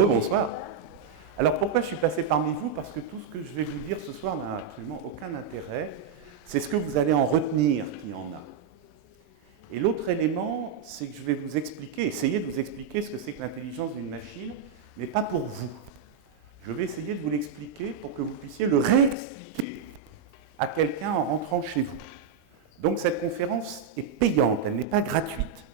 Rebonsoir. Alors pourquoi je suis placé parmi vous? Parce que tout ce que je vais vous dire ce soir n'a absolument aucun intérêt. C'est ce que vous allez en retenir qui en a. Et l'autre élément, c'est que je vais vous expliquer, essayer de vous expliquer ce que c'est que l'intelligence d'une machine, mais pas pour vous. Je vais essayer de vous l'expliquer pour que vous puissiez le réexpliquer à quelqu'un en rentrant chez vous. Donc cette conférence est payante, elle n'est pas gratuite.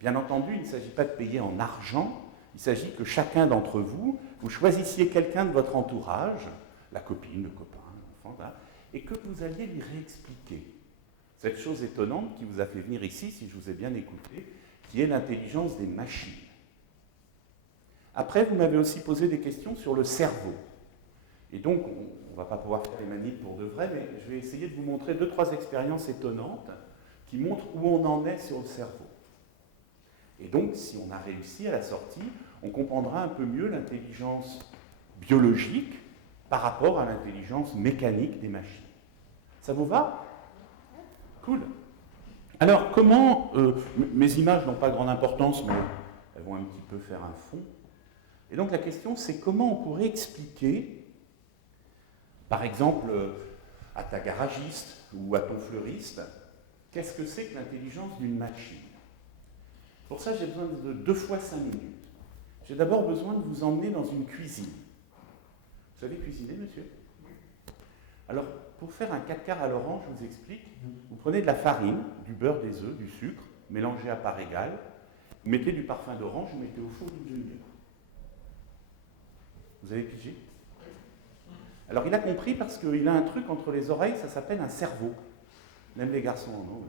Bien entendu, il ne s'agit pas de payer en argent, il s'agit que chacun d'entre vous, vous choisissiez quelqu'un de votre entourage, la copine, le copain, l'enfant, là, et que vous alliez lui réexpliquer cette chose étonnante qui vous a fait venir ici, si je vous ai bien écouté, qui est l'intelligence des machines. Après, vous m'avez aussi posé des questions sur le cerveau. Et donc, on ne va pas pouvoir faire les manips pour de vrai, mais je vais essayer de vous montrer 2-3 expériences étonnantes qui montrent où on en est sur le cerveau. Et donc, si on a réussi à la sortie, on comprendra un peu mieux l'intelligence biologique par rapport à l'intelligence mécanique des machines. Ça vous va? Cool. Alors, comment... mes images n'ont pas grande importance, mais elles vont un petit peu faire un fond. Et donc, la question, c'est comment on pourrait expliquer, par exemple, à ta garagiste ou à ton fleuriste, qu'est-ce que c'est que l'intelligence d'une machine? Pour ça, j'ai besoin de 2 fois 5 minutes. J'ai d'abord besoin de vous emmener dans une cuisine. Vous savez cuisiner, monsieur? Alors, pour faire un 4 quarts à l'orange, je vous explique. Vous prenez de la farine, du beurre, des œufs, du sucre, mélangez à part égale. Vous mettez du parfum d'orange, vous mettez au four d'une demi-heure. Vous avez pigé? Alors, il a compris parce qu'il a un truc entre les oreilles, ça s'appelle un cerveau. Même les garçons en ont.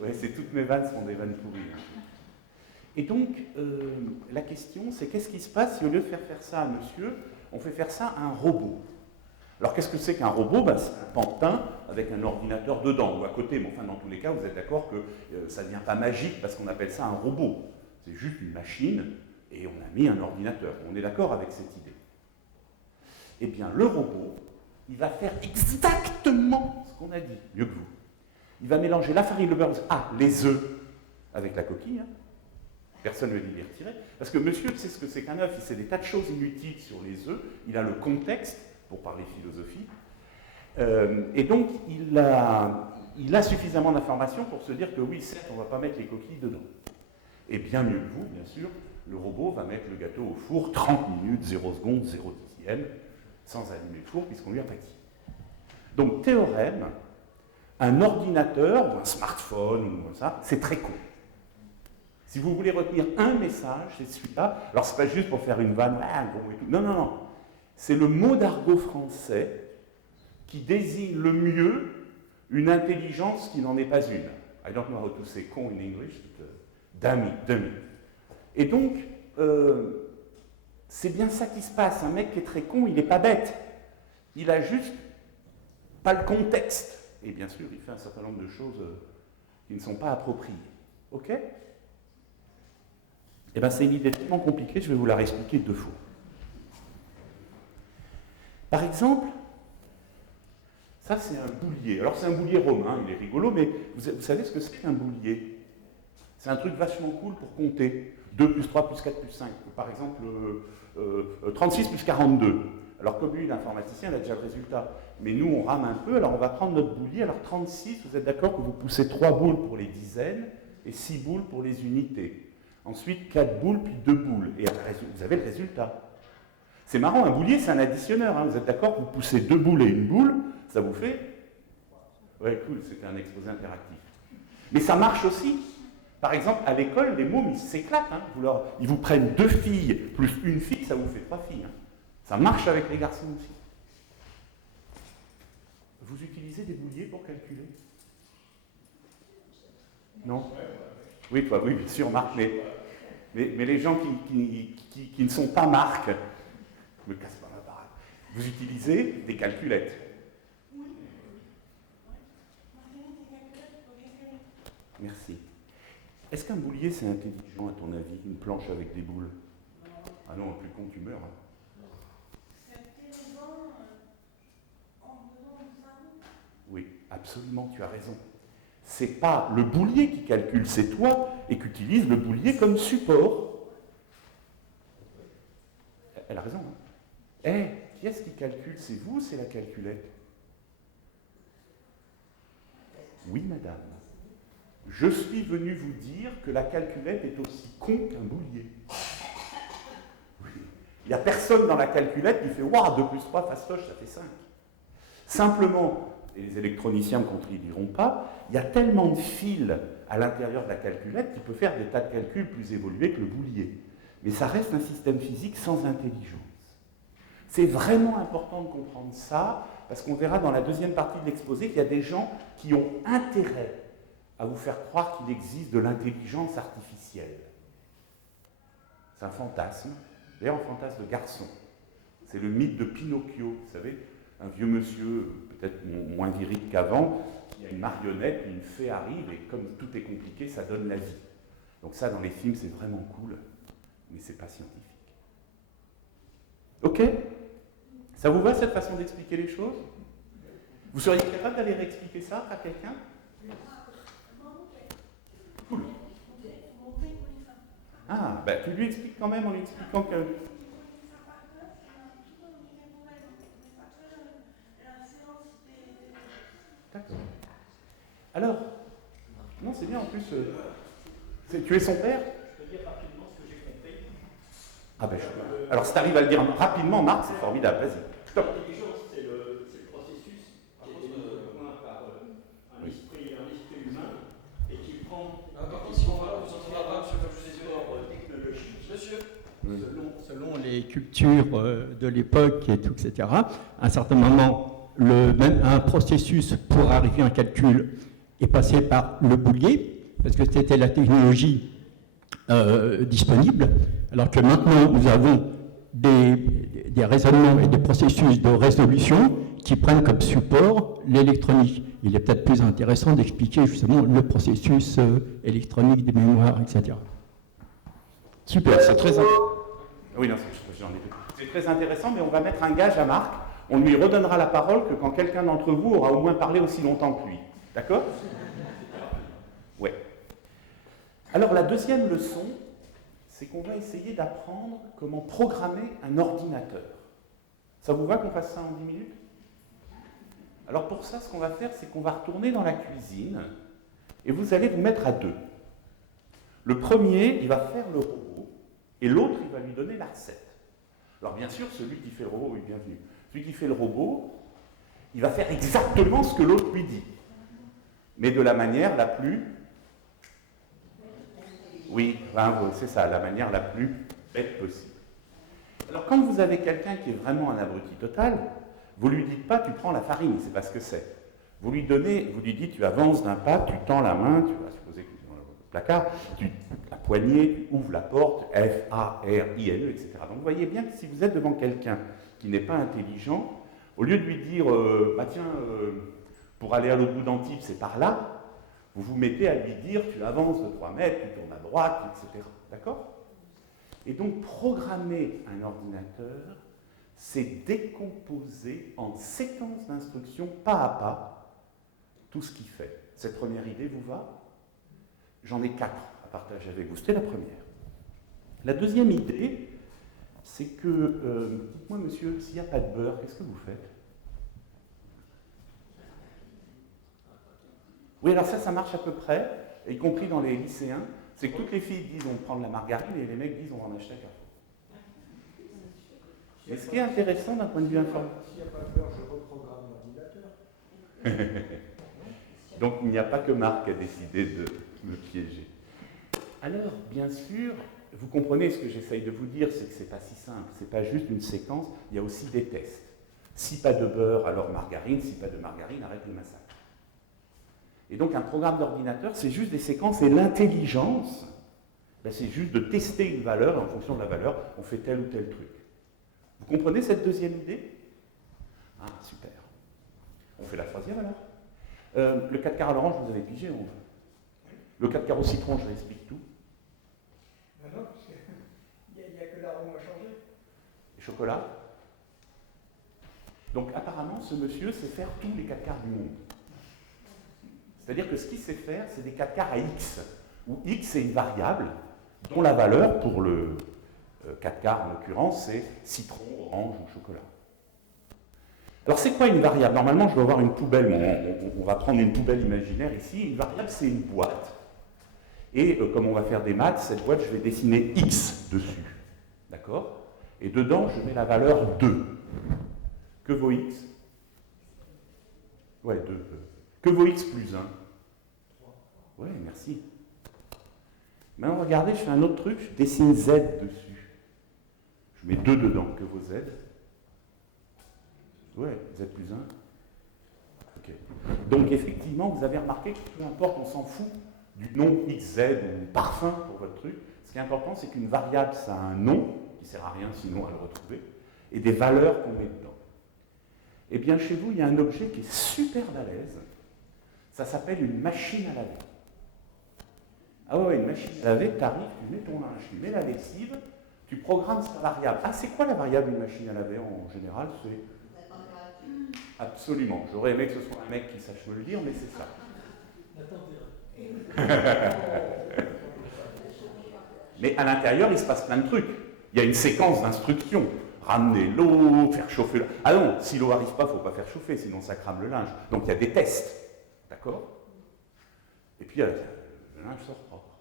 Ouais, c'est toutes mes vannes sont des vannes pourries. Et donc, la question, c'est qu'est-ce qui se passe si au lieu de faire ça à monsieur, on fait faire ça à un robot? Alors, qu'est-ce que c'est qu'un robot? C'est un pantin avec un ordinateur dedans ou à côté. Mais enfin, dans tous les cas, vous êtes d'accord que ça ne devient pas magique parce qu'on appelle ça un robot. C'est juste une machine et on a mis un ordinateur. On est d'accord avec cette idée? Eh bien, le robot, il va faire exactement ce qu'on a dit, mieux que vous. Il va mélanger la farine, le beurre, les œufs avec la coquille. Hein. Personne ne lui dit de les retirer. Parce que monsieur sait ce que c'est qu'un œuf, il sait des tas de choses inutiles sur les œufs, il a le contexte, pour parler philosophie, et donc il a suffisamment d'informations pour se dire que oui, certes, on ne va pas mettre les coquilles dedans. Et bien mieux que vous, bien sûr, le robot va mettre le gâteau au four 30 minutes, 0 secondes, 0 dixième, sans allumer le four, puisqu'on lui a pas dit. Donc, théorème, un ordinateur, ou un smartphone, ou comme ça, c'est très con. Si vous voulez retenir un message, c'est celui-là. Alors, c'est pas juste pour faire une vanne, bon et tout. Non, non, non. C'est le mot d'argot français qui désigne le mieux une intelligence qui n'en est pas une. I don't know how to say con in English, but dummy. Et donc, c'est bien ça qui se passe. Un mec qui est très con, il n'est pas bête. Il a juste pas le contexte. Et bien sûr, il fait un certain nombre de choses qui ne sont pas appropriées. Ok? Eh bien, c'est une idée tellement compliquée, je vais vous la réexpliquer 2 fois. Par exemple, ça c'est un boulier. Alors c'est un boulier romain, il est rigolo, mais vous savez ce que c'est qu'un boulier? C'est un truc vachement cool pour compter. 2 plus 3 plus 4 plus 5. Par exemple, 36 plus 42. Alors comme lui, l'informaticien, il a déjà le résultat. Mais nous, on rame un peu, alors on va prendre notre boulier. Alors 36, vous êtes d'accord que vous poussez 3 boules pour les dizaines et 6 boules pour les unités. Ensuite, 4 boules, puis 2 boules. Et vous avez le résultat. C'est marrant, un boulier, c'est un additionneur. Hein. Vous êtes d'accord que vous poussez 2 boules et 1 boule, ça vous fait... Ouais, cool, c'était un exposé interactif. Mais ça marche aussi. Par exemple, à l'école, les mômes, ils s'éclatent. Hein. Ils vous prennent 2 filles plus 1 fille, ça vous fait 3 filles. Hein. Ça marche avec les garçons aussi. Vous utilisez des bouliers pour calculer? Non? Oui, toi, oui, bien sûr, Marc, mais les gens qui ne sont pas Marc, me casse pas ma baraque. Vous utilisez des calculettes. Merci. Est-ce qu'un boulier, c'est intelligent, à ton avis, une planche avec des boules? Ah non, plus con, tu meurs. Hein. C'est intelligent en faisant du cerveau? Oui, absolument, tu as raison. C'est pas le boulier qui calcule, c'est toi, et qu'utilise le boulier comme support. Elle a raison. Hein. Qui est-ce qui calcule? C'est vous ou c'est la calculette? Oui, madame. Je suis venu vous dire que la calculette est aussi con qu'un boulier. Oui. Il n'y a personne dans la calculette qui fait « Waouh, 2 plus 3, fastoche, ça fait 5 ». Simplement, et les électroniciens ne me contrediront pas, il y a tellement de fils à l'intérieur de la calculette qu'il peut faire des tas de calculs plus évolués que le boulier. Mais ça reste un système physique sans intelligence. C'est vraiment important de comprendre ça, parce qu'on verra dans la deuxième partie de l'exposé qu'il y a des gens qui ont intérêt à vous faire croire qu'il existe de l'intelligence artificielle. C'est un fantasme, d'ailleurs un fantasme de garçon. C'est le mythe de Pinocchio, vous savez, un vieux monsieur, peut-être moins viril qu'avant, qui a une marionnette, une fée arrive, et comme tout est compliqué, ça donne la vie. Donc ça, dans les films, c'est vraiment cool, mais c'est pas scientifique. Ok? Ça vous va, cette façon d'expliquer les choses? Vous seriez capable d'aller réexpliquer ça à quelqu'un? Cool. Ah, ben tu lui expliques quand même en lui expliquant que... D'accord. Alors, non, c'est bien en plus. Tu es son père? Je peux dire rapidement ce que j'ai compris. Ah ben, alors si tu arrives à le dire rapidement, Marc, c'est formidable, vas-y. Top. L'intelligence, c'est le processus qui est mis au point par un esprit humain et qui prend des technologiques. Selon les cultures de l'époque, et tout, etc., à un certain moment, même un processus pour arriver à un calcul est passé par le boulier, parce que c'était la technologie disponible, alors que maintenant nous avons des raisonnements et des processus de résolution qui prennent comme support l'électronique. Il est peut-être plus intéressant d'expliquer justement le processus électronique des mémoires, etc. Super, c'est très intéressant. Oui, non, c'est très intéressant, mais on va mettre un gage à Marc. On lui redonnera la parole que quand quelqu'un d'entre vous aura au moins parlé aussi longtemps que lui. D'accord? Ouais. Alors la deuxième leçon, c'est qu'on va essayer d'apprendre comment programmer un ordinateur. Ça vous va qu'on fasse ça en 10 minutes? Alors pour ça, ce qu'on va faire, c'est qu'on va retourner dans la cuisine et vous allez vous mettre à deux. Le premier, il va faire le robot et l'autre, il va lui donner la recette. Alors bien sûr, celui qui fait le robot, oui, bienvenue. Celui qui fait le robot, il va faire exactement ce que l'autre lui dit, mais de la manière la plus... Oui, c'est ça, la manière la plus bête possible. Alors quand vous avez quelqu'un qui est vraiment un abruti total, vous ne lui dites pas tu prends la farine, c'est pas ce que c'est. Vous lui dites tu avances d'un pas, tu tends la main, tu vas supposer que tu es dans le placard, la poignée, tu ouvres la porte, F-A-R-I-N-E, etc. Donc vous voyez bien que si vous êtes devant quelqu'un qui n'est pas intelligent, au lieu de lui dire pour aller à l'autre bout d'Antibes, c'est par là, vous vous mettez à lui dire tu avances de 3 mètres, tu tournes à droite, etc. D'accord? Et donc programmer un ordinateur, c'est décomposer en séquences d'instructions pas à pas tout ce qu'il fait. Cette première idée vous va? J'en ai 4 à partager avec vous. C'était la première. La deuxième idée, c'est que, dites-moi monsieur, s'il n'y a pas de beurre, qu'est-ce que vous faites? Oui, alors ça marche à peu près, y compris dans les lycéens. C'est que toutes les filles disent on prend de la margarine et les mecs disent on va en acheter un Carrefour. Mais ce qui est intéressant d'un point de vue informatique... S'il n'y a pas de beurre, je reprogramme l'ordinateur. Donc il n'y a pas que Marc qui a décidé de me piéger. Alors, bien sûr, vous comprenez ce que j'essaye de vous dire, c'est que c'est pas si simple. C'est pas juste une séquence, il y a aussi des tests. Si pas de beurre, alors margarine. Si pas de margarine, arrête le massacre. Et donc un programme d'ordinateur, c'est juste des séquences, et l'intelligence, c'est juste de tester une valeur, et en fonction de la valeur, on fait tel ou tel truc. Vous comprenez cette deuxième idée? Ah, super. On fait la troisième alors? Le 4 quarts à l'orange, vous avez pigé, Le 4 quarts au citron, je réexplique tout. Non, parce qu'il n'y a que l'arôme à changer. Et chocolat? Donc apparemment, ce monsieur sait faire tous les 4 quarts du monde. C'est-à-dire que ce qu'il sait faire, c'est des 4 quarts à x, où x est une variable dont la valeur pour le 4 quarts en l'occurrence, c'est citron, orange ou chocolat. Alors c'est quoi une variable? Normalement je dois avoir une poubelle, on va prendre une poubelle imaginaire ici. Une variable c'est une boîte. Et comme on va faire des maths, cette boîte je vais dessiner x dessus. D'accord? Et dedans je mets la valeur 2. Que vaut x? Ouais, 2. Que vaut x plus 1? Ouais, merci. Maintenant regardez, je fais un autre truc, je dessine z dessus. Je mets 2 dedans. Que vaut z? Ouais, z plus 1. Ok. Donc effectivement, vous avez remarqué que peu importe, on s'en fout du nom xz ou parfum pour votre truc. Ce qui est important, c'est qu'une variable, ça a un nom, qui ne sert à rien sinon à le retrouver, et des valeurs qu'on met dedans. Eh bien, chez vous, il y a un objet qui est super balèze. Ça s'appelle une machine à laver. Ah ouais, une machine à laver, tu arrives, tu mets ton linge, tu mets la lessive, tu programmes sa variable. Ah, c'est quoi la variable d'une machine à laver en général? C'est... Absolument. J'aurais aimé que ce soit un mec qui sache me le dire, mais c'est ça. Mais à l'intérieur, il se passe plein de trucs. Il y a une séquence d'instructions. Ramener l'eau, faire chauffer l'eau. Ah non, si l'eau n'arrive pas, il ne faut pas faire chauffer, sinon ça crame le linge. Donc il y a des tests. D'accord? Et puis le linge sort propre.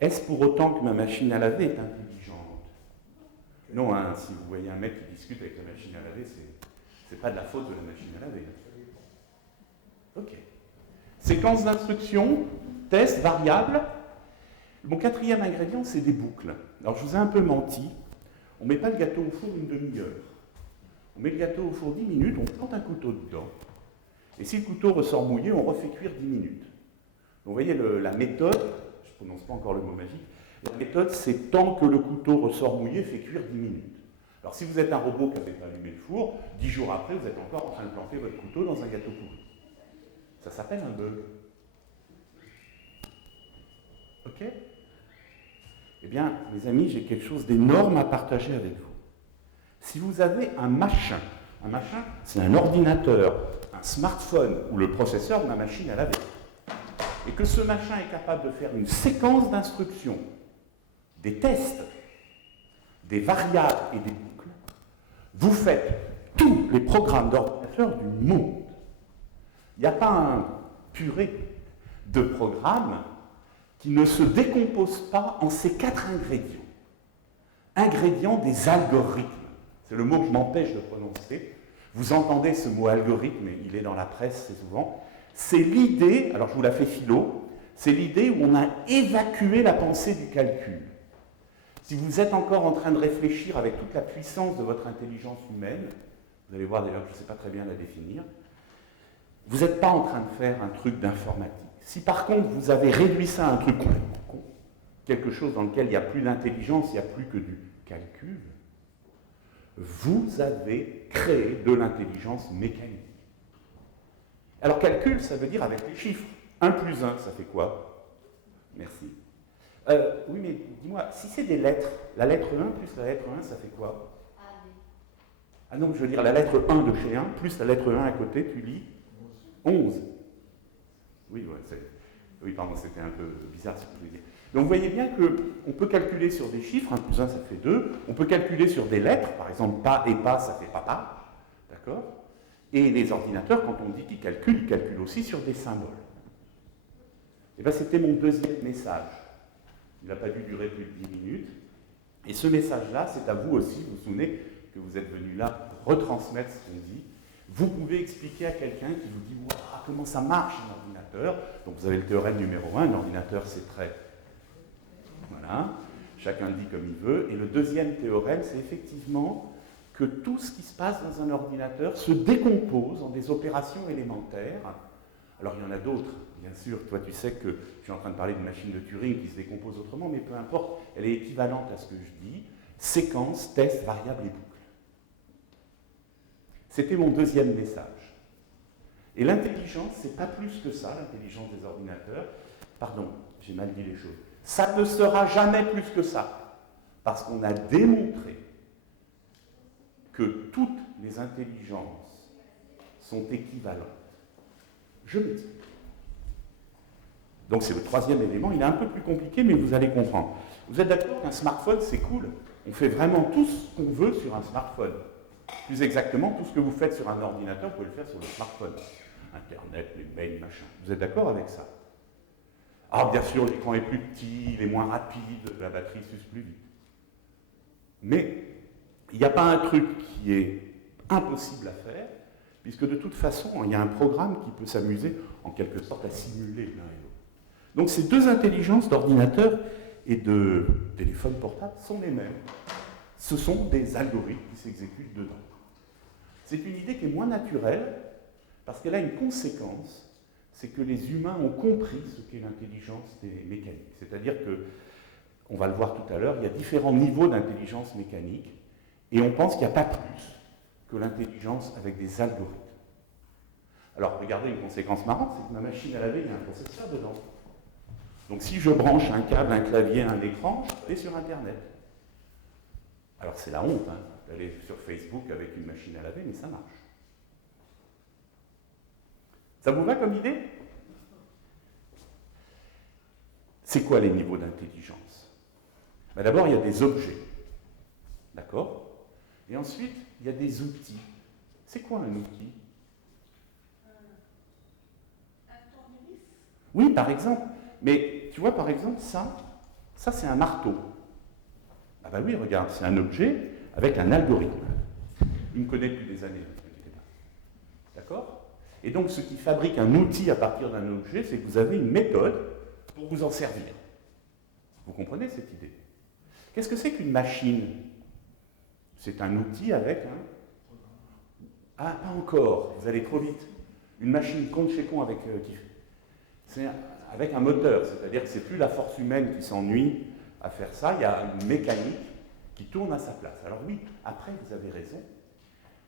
Est-ce pour autant que ma machine à laver est intelligente? Non, hein, si vous voyez un mec qui discute avec la machine à laver, c'est pas de la faute de la machine à laver. Ok. Séquence d'instructions, test, variable. Mon quatrième ingrédient, c'est des boucles. Alors je vous ai un peu menti. On ne met pas le gâteau au four une demi-heure. On met le gâteau au four 10 minutes, on plante un couteau dedans. Et si le couteau ressort mouillé, on refait cuire 10 minutes. Donc vous voyez la méthode, je ne prononce pas encore le mot magique, la méthode c'est tant que le couteau ressort mouillé, fait cuire 10 minutes. Alors si vous êtes un robot qui n'avait pas allumé le four, 10 jours après, vous êtes encore en train de planter votre couteau dans un gâteau pourri. Ça s'appelle un bug. Ok? Eh bien, mes amis, j'ai quelque chose d'énorme à partager avec vous. Si vous avez un machin, c'est un ordinateur, un smartphone ou le processeur de ma machine à laver, et que ce machin est capable de faire une séquence d'instructions, des tests, des variables et des boucles, vous faites tous les programmes d'ordinateur du monde. Il n'y a pas un purée de programmes qui ne se décompose pas en ces 4 ingrédients. Ingrédients des algorithmes. C'est le mot que je m'empêche de prononcer. Vous entendez ce mot algorithme, il est dans la presse, c'est souvent. C'est l'idée, alors je vous la fais philo, c'est l'idée où on a évacué la pensée du calcul. Si vous êtes encore en train de réfléchir avec toute la puissance de votre intelligence humaine, vous allez voir d'ailleurs que je ne sais pas très bien la définir, vous n'êtes pas en train de faire un truc d'informatique. Si par contre vous avez réduit ça à un truc complètement con, quelque chose dans lequel il n'y a plus d'intelligence, il n'y a plus que du calcul, vous avez créé de l'intelligence mécanique. Alors calcul, ça veut dire avec les chiffres. 1 plus 1, ça fait quoi? Merci. Oui, mais dis-moi, si c'est des lettres, la lettre 1 plus la lettre 1, ça fait quoi? Ah non, je veux dire la lettre 1 de chez 1, plus la lettre 1 à côté, tu lis 11. Oui, ouais, oui, pardon, c'était un peu bizarre ce que je voulais dire. Donc vous voyez bien qu'on peut calculer sur des chiffres, 1 plus 1 ça fait 2, on peut calculer sur des lettres, par exemple pas et pas ça fait papa, d'accord? Et les ordinateurs, quand on dit qu'ils calculent, ils calculent aussi sur des symboles. Et bien c'était mon deuxième message. Il n'a pas dû durer plus de 10 minutes. Et ce message-là, c'est à vous aussi, vous vous souvenez que vous êtes venu là pour retransmettre ce qu'on dit. Vous pouvez expliquer à quelqu'un qui vous dit wow, comment ça marche un ordinateur. Donc vous avez le théorème numéro 1, un ordinateur c'est très... Voilà, chacun le dit comme il veut. Et le deuxième théorème, c'est effectivement que tout ce qui se passe dans un ordinateur se décompose en des opérations élémentaires. Alors il y en a d'autres, bien sûr. Toi tu sais que je suis en train de parler d'une machine de Turing qui se décompose autrement, mais peu importe, elle est équivalente à ce que je dis. Séquence, test, variable et boucle. C'était mon deuxième message. Et l'intelligence, c'est pas plus que ça, l'intelligence des ordinateurs. Pardon, j'ai mal dit les choses. Ça ne sera jamais plus que ça. Parce qu'on a démontré que toutes les intelligences sont équivalentes. Je m'explique. Donc c'est le troisième élément, il est un peu plus compliqué, mais vous allez comprendre. Vous êtes d'accord qu'un smartphone, c'est cool? On fait vraiment tout ce qu'on veut sur un smartphone. Plus exactement, tout ce que vous faites sur un ordinateur, vous pouvez le faire sur le smartphone. Internet, les mails, machin. Vous êtes d'accord avec ça? Ah, bien sûr, l'écran est plus petit, il est moins rapide, la batterie s'use plus vite. Mais il n'y a pas un truc qui est impossible à faire, puisque de toute façon, il y a un programme qui peut s'amuser, en quelque sorte, à simuler l'un et l'autre. Donc ces deux intelligences d'ordinateur et de téléphone portable sont les mêmes. Ce sont des algorithmes qui s'exécutent dedans. C'est une idée qui est moins naturelle, parce qu'elle a une conséquence, c'est que les humains ont compris ce qu'est l'intelligence des mécaniques. C'est-à-dire que, on va le voir tout à l'heure, il y a différents niveaux d'intelligence mécanique, et on pense qu'il n'y a pas plus que l'intelligence avec des algorithmes. Alors, regardez une conséquence marrante, c'est que ma machine à laver, il y a un processeur dedans. Donc si je branche un câble, un clavier, un écran, je vais sur Internet. Alors c'est la honte, d'aller sur Facebook avec une machine à laver, mais ça marche. Ça vous va comme idée? C'est quoi les niveaux d'intelligence? D'abord, il y a des objets. D'accord? Et ensuite, il y a des outils. C'est quoi un outil? Un tournevis? Oui, par exemple. Mais tu vois, par exemple, ça c'est un marteau. Ah bah oui, regarde, c'est un objet avec un algorithme. Il me connaît depuis des années, ne vous inquiétez pas. D'accord? Et donc, ce qui fabrique un outil à partir d'un objet, c'est que vous avez une méthode pour vous en servir. Vous comprenez cette idée? Qu'est-ce que c'est qu'une machine? C'est un outil avec un... Ah, pas encore, vous allez trop vite. Une machine con de chez con avec... C'est avec un moteur, c'est-à-dire que c'est plus la force humaine qui s'ennuie à faire ça, il y a une mécanique qui tourne à sa place. Alors oui, après, vous avez raison.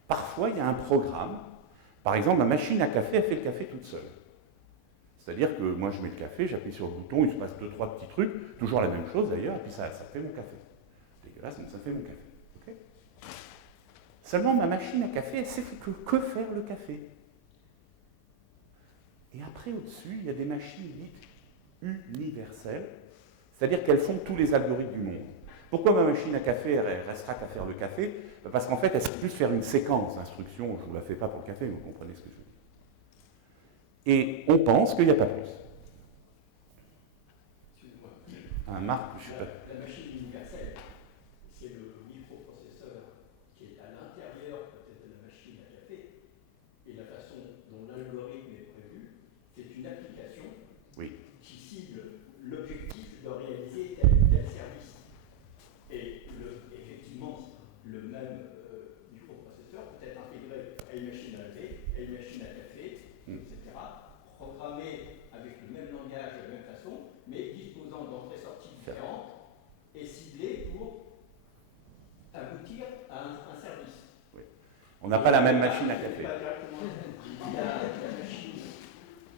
Parfois, il y a un programme. Par exemple, ma machine à café, elle fait le café toute seule. C'est-à-dire que moi, je mets le café, j'appuie sur le bouton, il se passe 2-3 petits trucs, toujours la même chose d'ailleurs, et puis ça fait mon café. Dégueulasse, mais ça fait mon café. Okay. Seulement, ma machine à café, elle sait que faire le café. Et après, au-dessus, il y a des machines dites universelles, c'est-à-dire qu'elles font tous les algorithmes du monde. Pourquoi ma machine à café, elle restera qu'à faire le café? Parce qu'en fait, elle sait plus faire une séquence d'instructions. Je ne vous la fais pas pour le café, mais vous comprenez ce que je veux dire. Et on pense qu'il n'y a pas plus. Excusez-moi. Un Marc, je ne sais pas. La machine universelle, c'est le microprocesseur qui est à l'intérieur peut-être de la machine à café. Et la façon dont l'algorithme est prévu, c'est une application qui cible l'objectif de réaliser tel ou tel service. Et effectivement, le même microprocesseur peut être intégré à une machine à laver, à une machine à café, etc., programmé avec le même langage, de la même façon, mais disposant d'entrées-sorties différentes et ciblé pour aboutir à un service. Oui. On n'a pas la même machine à café. Pas directement. Il y a la machine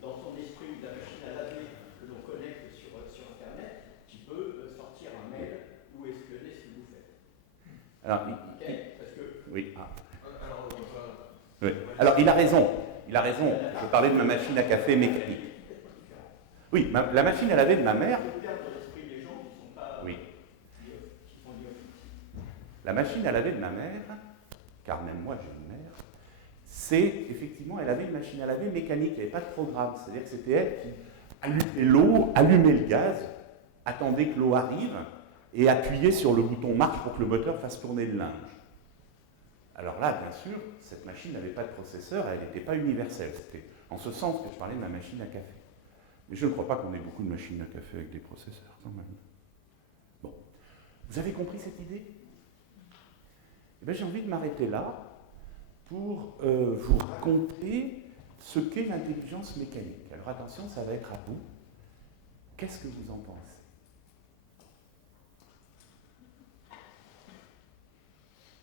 dans son esprit, la machine à laver que l'on connecte sur Internet, qui peut sortir un mail ou espionner ce que vous faites. Alors, Parce que... oui. Ah. Alors, Oui. Alors, il a raison. Il a raison. Je parlais de ma machine à café mécanique. Oui, la machine à laver de ma mère. Oui. La machine à laver de ma mère, car même moi j'ai une mère, c'est effectivement, elle avait une machine à laver mécanique, il n'y avait pas de programme. C'est-à-dire que c'était elle qui allumait l'eau, allumait le gaz, attendait que l'eau arrive et appuyait sur le bouton marche pour que le moteur fasse tourner le linge. Alors là, bien sûr, cette machine n'avait pas de processeur, elle n'était pas universelle. C'était en ce sens que je parlais de ma machine à café. Mais je ne crois pas qu'on ait beaucoup de machines à café avec des processeurs, quand même. Bon. Vous avez compris cette idée? Eh bien, j'ai envie de m'arrêter là pour vous raconter ce qu'est l'intelligence mécanique. Alors attention, ça va être à vous. Qu'est-ce que vous en pensez?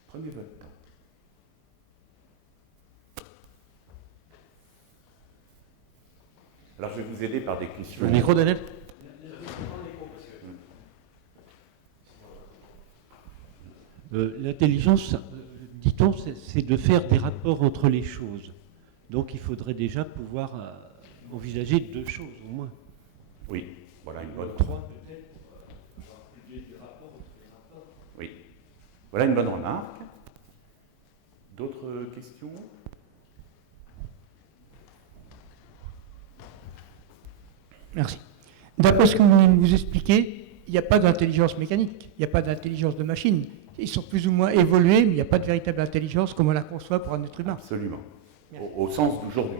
Prenez votre temps. Alors je vais vous aider par des questions. Le micro, Daniel? L'intelligence, dit-on, c'est de faire des rapports entre les choses. Donc il faudrait déjà pouvoir envisager deux choses au moins. Oui, voilà une bonne. Trois peut-être, pour avoir plus Voilà une bonne remarque. D'autres questions? Merci. D'après ce que vous venez de vous expliquer, il n'y a pas d'intelligence mécanique, il n'y a pas d'intelligence de machine. Ils sont plus ou moins évolués, mais il n'y a pas de véritable intelligence comme on la conçoit pour un être humain. Absolument. Au sens d'aujourd'hui.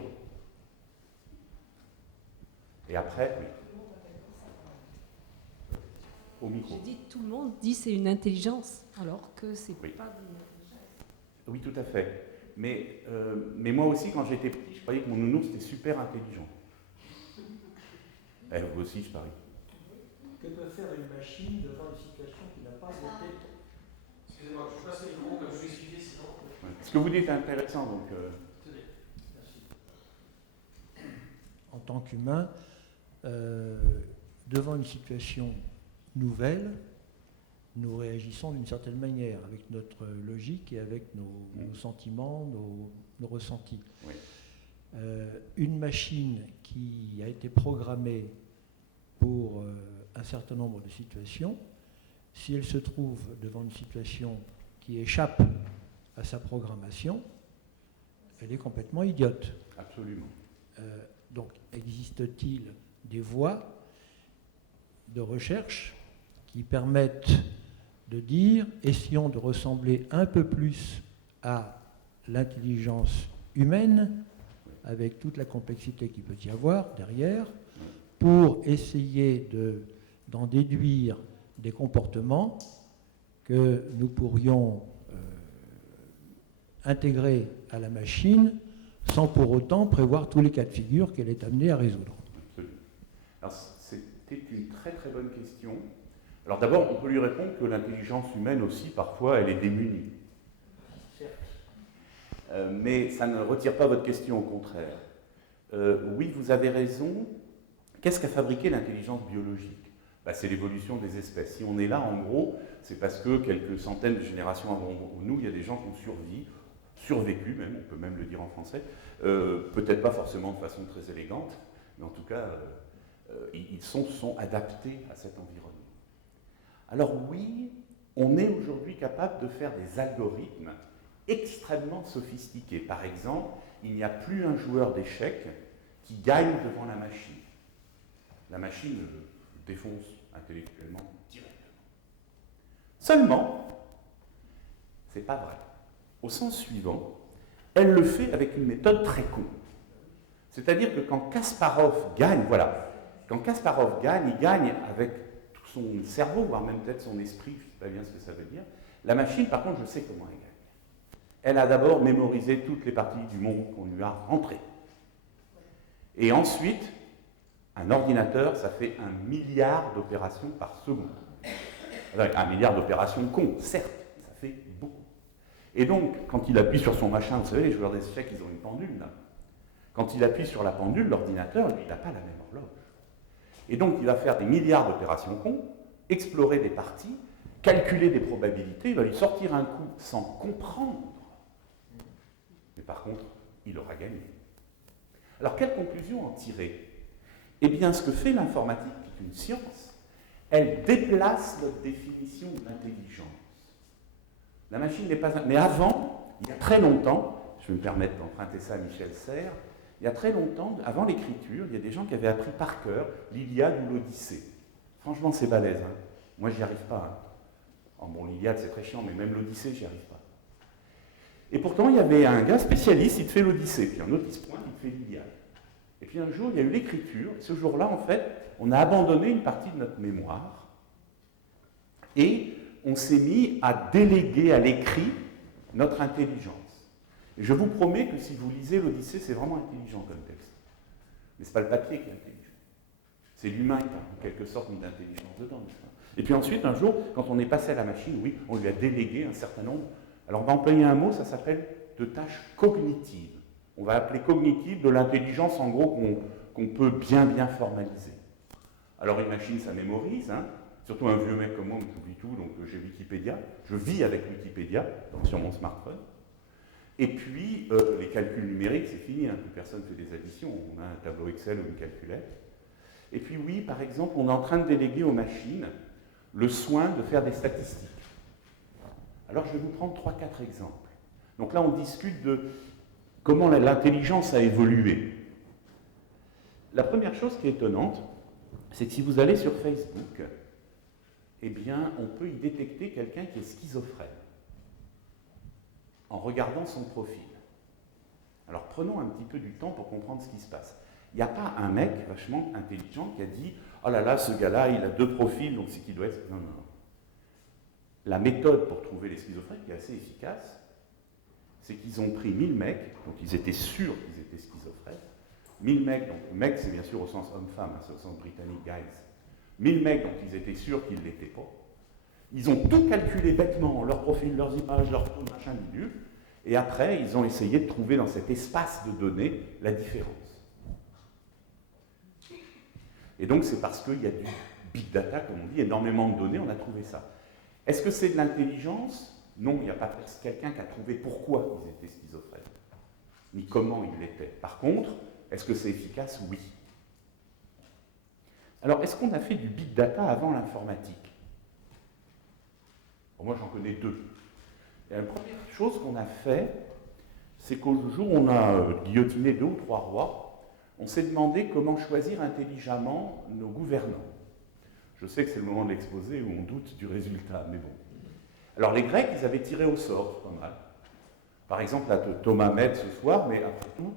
Et après, oui. Au micro. Je dis, tout le monde dit c'est une intelligence, alors que c'est Oui. pas une intelligence. Oui, tout à fait. Mais moi aussi, quand j'étais petit, je croyais que mon nounours était super intelligent. Vous aussi, je parie. Que peut faire une machine devant une situation qui n'a pas été... Excusez-moi, je passe le micro comme je vous expliquais sinon. Ouais. Ce que vous dites est intéressant, donc... Tenez. Merci. En tant qu'humain, devant une situation nouvelle, nous réagissons d'une certaine manière, avec notre logique et avec nos sentiments, nos ressentis. Oui. Une machine qui a été programmée pour un certain nombre de situations, si elle se trouve devant une situation qui échappe à sa programmation, elle est complètement idiote. Absolument. Donc, existe-t-il des voies de recherche qui permettent de dire, essayons de ressembler un peu plus à l'intelligence humaine, avec toute la complexité qu'il peut y avoir derrière, pour essayer d'en déduire des comportements que nous pourrions intégrer à la machine sans pour autant prévoir tous les cas de figure qu'elle est amenée à résoudre. Absolument. Alors, c'était une très très bonne question. Alors d'abord, on peut lui répondre que l'intelligence humaine aussi, parfois, elle est démunie. Mais ça ne retire pas votre question, au contraire. Oui, vous avez raison. Qu'est-ce qu'a fabriqué l'intelligence biologique? C'est l'évolution des espèces. Si on est là, en gros, c'est parce que quelques centaines de générations avant nous, il y a des gens qui ont survécu même, on peut même le dire en français, peut-être pas forcément de façon très élégante, mais en tout cas, ils sont adaptés à cet environnement. Alors oui, on est aujourd'hui capable de faire des algorithmes extrêmement sophistiqués. Par exemple, il n'y a plus un joueur d'échecs qui gagne devant la machine. La machine le défonce intellectuellement directement. Seulement, c'est pas vrai. Au sens suivant, elle le fait avec une méthode très con. C'est-à-dire que quand Kasparov gagne, quand Kasparov gagne, il gagne avec tout son cerveau, voire même peut-être son esprit, je ne sais pas bien ce que ça veut dire. La machine, par contre, je sais comment elle gagne. Elle a d'abord mémorisé toutes les parties du monde qu'on lui a rentrées. Et ensuite, un ordinateur, ça fait 1 milliard d'opérations par seconde. Avec 1 milliard d'opérations con, certes, ça fait beaucoup. Et donc, quand il appuie sur son machin, vous savez, les joueurs d'échecs, ils ont une pendule, là. Quand il appuie sur la pendule, l'ordinateur, lui, il n'a pas la même horloge. Et donc, il va faire des milliards d'opérations cons, explorer des parties, calculer des probabilités, il va lui sortir un coup sans comprendre. Mais par contre, il aura gagné. Alors, quelle conclusion en tirer? Eh bien, ce que fait l'informatique, qui est une science, elle déplace notre définition d'intelligence. La machine n'est pas... Mais avant, il y a très longtemps, je vais me permettre d'emprunter ça à Michel Serres, il y a très longtemps, avant l'écriture, il y a des gens qui avaient appris par cœur l'Iliade ou l'Odyssée. Franchement, c'est balèze. Hein. Moi, j'y arrive pas. Hein. Bon, l'Iliade, c'est très chiant, mais même l'Odyssée, j'y arrive pas. Et pourtant, il y avait un gars spécialiste, il te fait l'Odyssée, puis un autre, il se pointe, il te fait l'Iliade. Et puis un jour, il y a eu l'écriture, et ce jour-là, en fait, on a abandonné une partie de notre mémoire, et on s'est mis à déléguer à l'écrit notre intelligence. Et je vous promets que si vous lisez l'Odyssée, c'est vraiment intelligent comme texte. Mais ce n'est pas le papier qui est intelligent. C'est l'humain qui a en quelque sorte mis d'intelligence dedans. Et puis ensuite, un jour, quand on est passé à la machine, oui, on lui a délégué un certain nombre. Alors on va employer un mot, ça s'appelle de tâches cognitives. On va appeler cognitive de l'intelligence, en gros, qu'on peut bien formaliser. Alors une machine, ça mémorise, hein. Surtout un vieux mec comme moi, qui oublie tout, donc j'ai Wikipédia. Je vis avec Wikipédia sur mon smartphone. Et puis, les calculs numériques, c'est fini, hein. Plus personne ne fait des additions. On a un tableau Excel ou une calculette. Et puis oui, par exemple, on est en train de déléguer aux machines le soin de faire des statistiques. Alors je vais vous prendre 3-4 exemples. Donc là, on discute de comment l'intelligence a évolué. La première chose qui est étonnante, c'est que si vous allez sur Facebook, eh bien, on peut y détecter quelqu'un qui est schizophrène en regardant son profil. Alors prenons un petit peu du temps pour comprendre ce qui se passe. Il n'y a pas un mec vachement intelligent qui a dit « Oh là là, ce gars-là, il a 2 profils, donc c'est qu'il doit être... » Non, non, non. La méthode pour trouver les schizophrènes, qui est assez efficace, c'est qu'ils ont pris 1000 mecs, donc ils étaient sûrs qu'ils étaient schizophrènes. 1000 mecs, donc mec c'est bien sûr au sens homme-femme, hein, c'est au sens britannique, guys. 1000 mecs, donc ils étaient sûrs qu'ils ne l'étaient pas. Ils ont tout calculé bêtement, leur profil, leurs images, leurs photos, machin bidule, et après ils ont essayé de trouver dans cet espace de données la différence. Et donc c'est parce qu'il y a du big data, comme on dit, énormément de données, on a trouvé ça. Est-ce que c'est de l'intelligence? Non, il n'y a pas quelqu'un qui a trouvé pourquoi ils étaient schizophrènes, ni comment ils l'étaient. Par contre, est-ce que c'est efficace? Oui. Alors, est-ce qu'on a fait du big data avant l'informatique? Bon, moi, j'en connais 2. Et la première chose qu'on a fait, c'est qu'au jour où on a guillotiné 2 ou 3 rois, on s'est demandé comment choisir intelligemment nos gouvernants. Je sais que c'est le moment de l'exposé où on doute du résultat, mais bon. Alors les Grecs, ils avaient tiré au sort, pas mal. Par exemple, là, Thomas m'aide ce soir, mais après tout,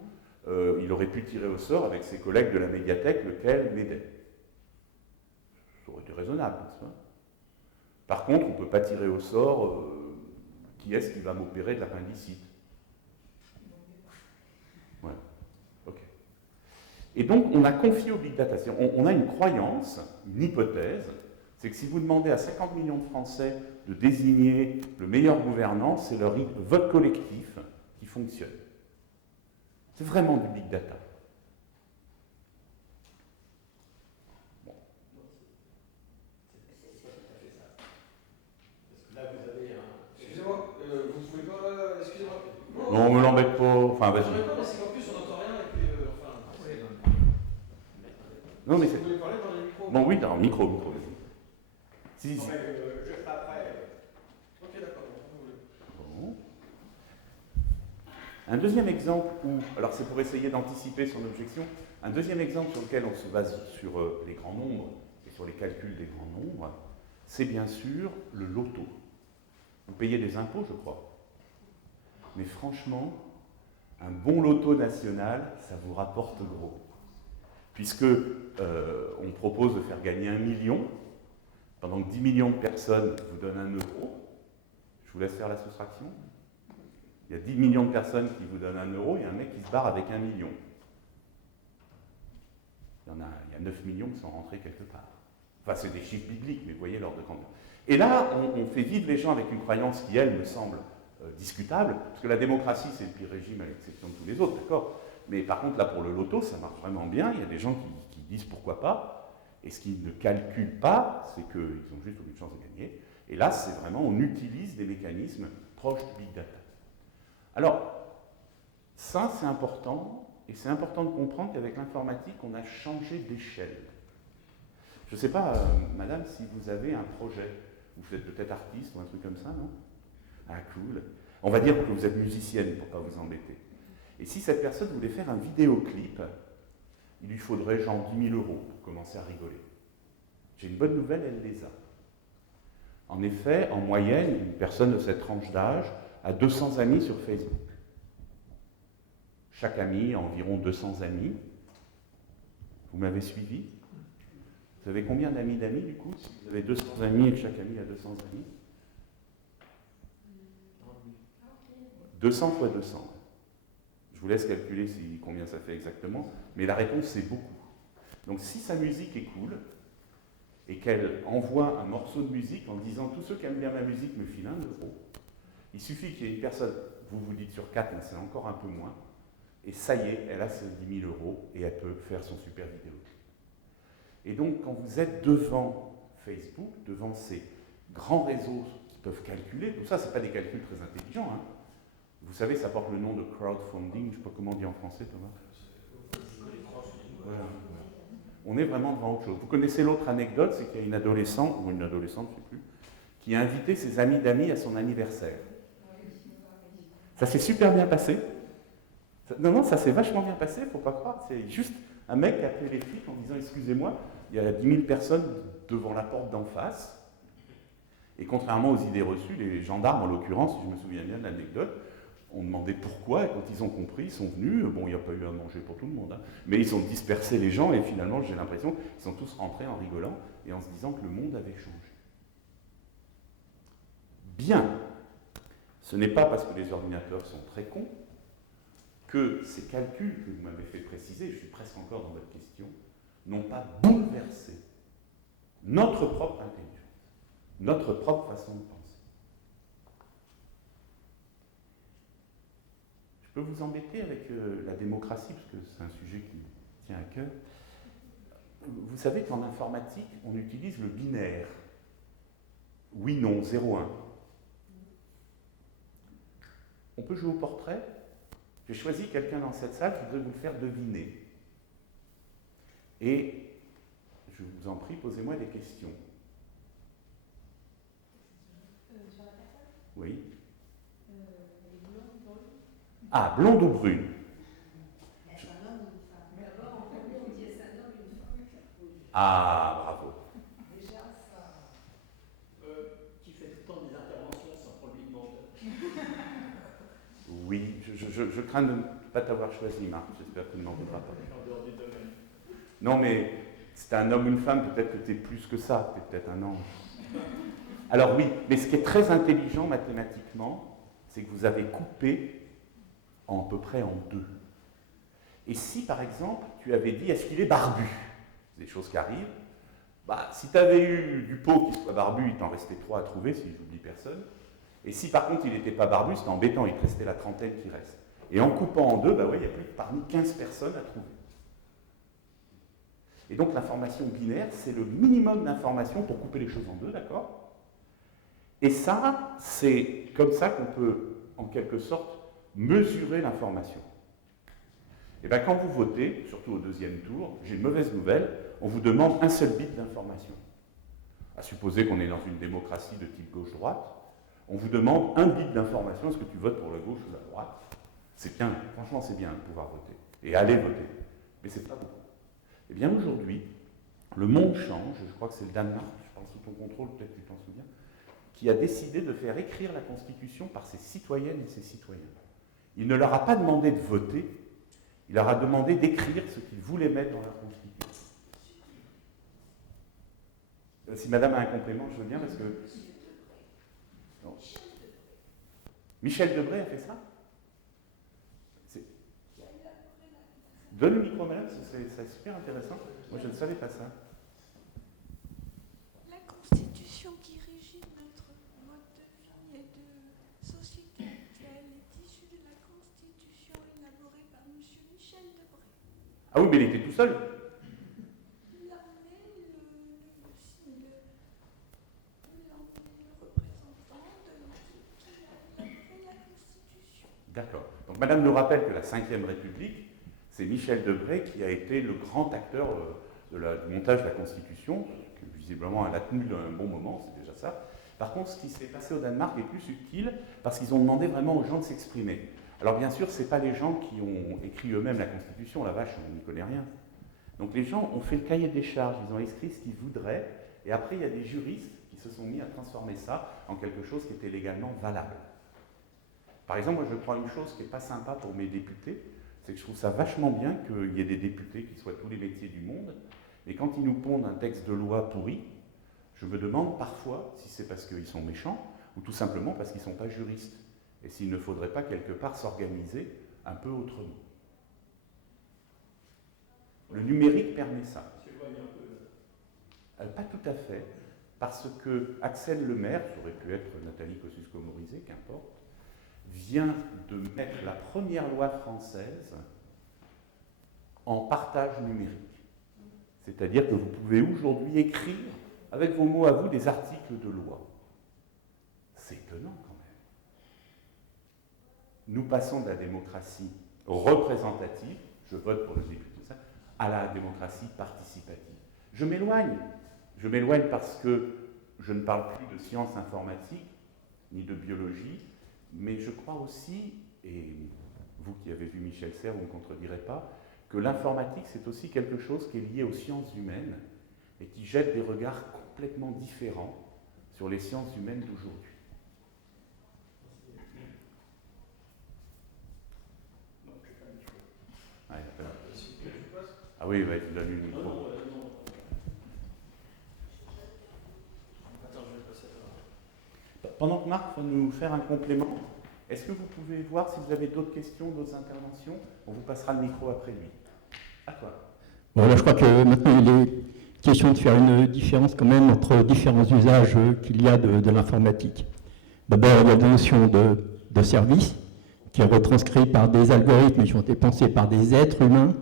il aurait pu tirer au sort avec ses collègues de la médiathèque, lequel m'aidait. Ça aurait été raisonnable, n'est-ce pas? Par contre, on ne peut pas tirer au sort qui est-ce qui va m'opérer de l'appendicite. Ouais, ok. Et donc, on a confié au big data. On a une croyance, une hypothèse, c'est que si vous demandez à 50 millions de Français de désigner le meilleur gouvernant, c'est leur vote collectif qui fonctionne. C'est vraiment du big data. Bon. Là, vous avez un... Excusez-moi, vous pouvez pas... Excusez-moi. Non, on me l'embête pas. Enfin, vas-y. Non, mais c'est qu'en plus, on n'entend rien et puis... enfin... Non, mais Vous c'est... voulez parler dans le micro? Bon, oui, dans le micro, vas-y. Si, Non, si. mais juste après... Ok, d'accord, vous voulez. Bon. Un deuxième exemple où, alors c'est pour essayer d'anticiper son objection, un deuxième exemple sur lequel on se base sur les grands nombres et sur les calculs des grands nombres, c'est bien sûr le loto. Vous payez des impôts, je crois. Mais franchement, un bon loto national, ça vous rapporte gros. Puisque on propose de faire gagner 1 million, pendant que 10 millions de personnes vous donnent 1 euro. Je vous laisse faire la soustraction. Il y a 10 millions de personnes qui vous donnent 1 euro, il y a un mec qui se barre avec 1 million. Il y a 9 millions qui sont rentrés quelque part. Enfin, c'est des chiffres bibliques, mais vous voyez l'ordre de grandeur. Et là, on fait vivre les gens avec une croyance qui, elle, me semble discutable, parce que la démocratie, c'est le pire régime à l'exception de tous les autres, d'accord? Mais par contre, là, pour le loto, ça marche vraiment bien. Il y a des gens qui disent pourquoi pas. Et ce qu'ils ne calculent pas, c'est qu'ils ont juste aucune chance de gagner. Et là, c'est vraiment, on utilise des mécanismes proches du big data. Alors, ça, c'est important. Et c'est important de comprendre qu'avec l'informatique, on a changé d'échelle. Je ne sais pas, madame, si vous avez un projet. Vous êtes peut-être artiste ou un truc comme ça, non? Ah, cool. On va dire que vous êtes musicienne pour ne pas vous embêter. Et si cette personne voulait faire un vidéoclip, il lui faudrait genre 10 000 € pour commencer à rigoler. J'ai une bonne nouvelle, elle les a. En effet, en moyenne, une personne de cette tranche d'âge a 200 amis sur Facebook. Chaque ami a environ 200 amis. Vous m'avez suivi? Vous avez combien d'amis du coup? Si vous avez 200 amis et que chaque ami a 200 amis? 200 fois 200. Je vous laisse calculer combien ça fait exactement, mais la réponse c'est beaucoup. Donc si sa musique est cool, et qu'elle envoie un morceau de musique en disant « Tous ceux qui aiment bien ma musique me filent 1 euro », il suffit qu'il y ait une personne, vous vous dites sur 4, mais c'est encore un peu moins, et ça y est, elle a ses 10 000 € et elle peut faire son super vidéo. Et donc quand vous êtes devant Facebook, devant ces grands réseaux qui peuvent calculer, tout ça, ce n'est pas des calculs très intelligents, hein. Vous savez, ça porte le nom de crowdfunding, je ne sais pas comment on dit en français, Thomas. Voilà. On est vraiment devant autre chose. Vous connaissez l'autre anecdote, c'est qu'il y a une adolescente, ou une adolescente, je ne sais plus, qui a invité ses amis d'amis à son anniversaire. Ça s'est super bien passé. Non, ça s'est vachement bien passé, faut pas croire. C'est juste un mec qui a appelé les flics en disant « Excusez-moi, il y a 10 000 personnes devant la porte d'en face. » Et contrairement aux idées reçues, les gendarmes, en l'occurrence, si je me souviens bien de l'anecdote, ont demandé pourquoi, et quand ils ont compris, ils sont venus. Bon, il n'y a pas eu à manger pour tout le monde, hein, mais ils ont dispersé les gens, et finalement, j'ai l'impression qu'ils sont tous rentrés en rigolant et en se disant que le monde avait changé. Bien. Ce n'est pas parce que les ordinateurs sont très cons que ces calculs que vous m'avez fait préciser, je suis presque encore dans votre question, n'ont pas bouleversé notre propre intelligence, notre propre façon de penser. Je peux vous embêter avec la démocratie, parce que c'est un sujet qui me tient à cœur. Vous savez qu'en informatique, on utilise le binaire. Oui, non, 0, 1. On peut jouer au portrait. J'ai choisi quelqu'un dans cette salle, je voudrais vous le faire deviner. Et je vous en prie, posez-moi des questions. Oui. Ah, blonde ou brune? Ah, bravo. Qui fait tout le temps des interventions sans problème de monteur. Oui, je crains de ne pas t'avoir choisi, Marc. J'espère que tu ne m'en voudras pas. Non, mais c'est un homme ou une femme, peut-être que tu es plus que ça, tu es peut-être un ange. Alors oui, mais ce qui est très intelligent mathématiquement, c'est que vous avez coupé à peu près en deux. Et si, par exemple, tu avais dit, est-ce qu'il est barbu? C'est des choses qui arrivent. Bah, si tu avais eu du pot qui soit barbu, il t'en restait 3 à trouver, si j'oublie personne. Et si par contre il n'était pas barbu, c'était embêtant, il te restait la trentaine qui reste. Et en coupant en deux, bah ouais, il y a plus que parmi 15 personnes à trouver. Et donc l'information binaire, c'est le minimum d'information pour couper les choses en deux, d'accord? Et ça, c'est comme ça qu'on peut, en quelque sorte, mesurer l'information. Et bien quand vous votez, surtout au deuxième tour, j'ai une mauvaise nouvelle, on vous demande un seul bit d'information. À supposer qu'on est dans une démocratie de type gauche-droite, on vous demande un bit d'information, est-ce que tu votes pour la gauche ou la droite? C'est bien, franchement c'est bien de pouvoir voter, et aller voter, mais c'est pas beaucoup. Eh bien aujourd'hui, le monde change, je crois que c'est le Danemark, je pense sous ton contrôle, peut-être que tu t'en souviens, qui a décidé de faire écrire la Constitution par ses citoyennes et ses citoyens. Il ne leur a pas demandé de voter, il leur a demandé d'écrire ce qu'ils voulaient mettre dans leur Constitution. Si madame a un complément, je veux bien, parce que... Non. Michel Debré a fait ça? Donne le micro, madame, c'est super intéressant. Moi, je ne savais pas ça. La Constitution qui régit notre mode de vie et de société actuelle est issue de la Constitution élaborée par M. Michel Debré. Ah oui, mais il était tout seul. L'armée, le représentant de l'équipe qui a élaboré la Constitution. D'accord. Donc madame nous rappelle que la Ve République, c'est Michel Debré qui a été le grand acteur du montage de la Constitution, que visiblement elle a tenu un bon moment, c'est déjà ça. Par contre, ce qui s'est passé au Danemark est plus subtil, parce qu'ils ont demandé vraiment aux gens de s'exprimer. Alors bien sûr, ce n'est pas les gens qui ont écrit eux-mêmes la Constitution, la vache, on n'y connaît rien. Donc les gens ont fait le cahier des charges, ils ont écrit ce qu'ils voudraient, et après il y a des juristes qui se sont mis à transformer ça en quelque chose qui était légalement valable. Par exemple, moi je crois une chose qui n'est pas sympa pour mes députés, c'est que je trouve ça vachement bien qu'il y ait des députés qui soient tous les métiers du monde, mais quand ils nous pondent un texte de loi pourri, je me demande parfois si c'est parce qu'ils sont méchants, ou tout simplement parce qu'ils ne sont pas juristes, et s'il ne faudrait pas quelque part s'organiser un peu autrement. Le numérique permet ça. Pas tout à fait, parce que Axel Lemaire, ça aurait pu être Nathalie Kosciusko-Morizet, qu'importe, vient de mettre la première loi française en partage numérique. C'est-à-dire que vous pouvez aujourd'hui écrire, avec vos mots à vous, des articles de loi. C'est étonnant quand même. Nous passons de la démocratie représentative, je vote pour le député, à la démocratie participative. Je m'éloigne parce que je ne parle plus de sciences informatiques, ni de biologie, mais je crois aussi, et vous qui avez vu Michel Serres, vous ne me contredirez pas, que l'informatique, c'est aussi quelque chose qui est lié aux sciences humaines et qui jette des regards complètement différents sur les sciences humaines d'aujourd'hui. Ouais, ah oui, ouais, tu donnes une micro. Pendant que Marc va nous faire un complément, est-ce que vous pouvez voir si vous avez d'autres questions, d'autres interventions? On vous passera le micro après lui. À toi. Bon, là, je crois que maintenant, il est question de faire une différence quand même entre différents usages qu'il y a de l'informatique. D'abord, il y a la notion de service, qui est retranscrit par des algorithmes qui ont été pensés par des êtres humains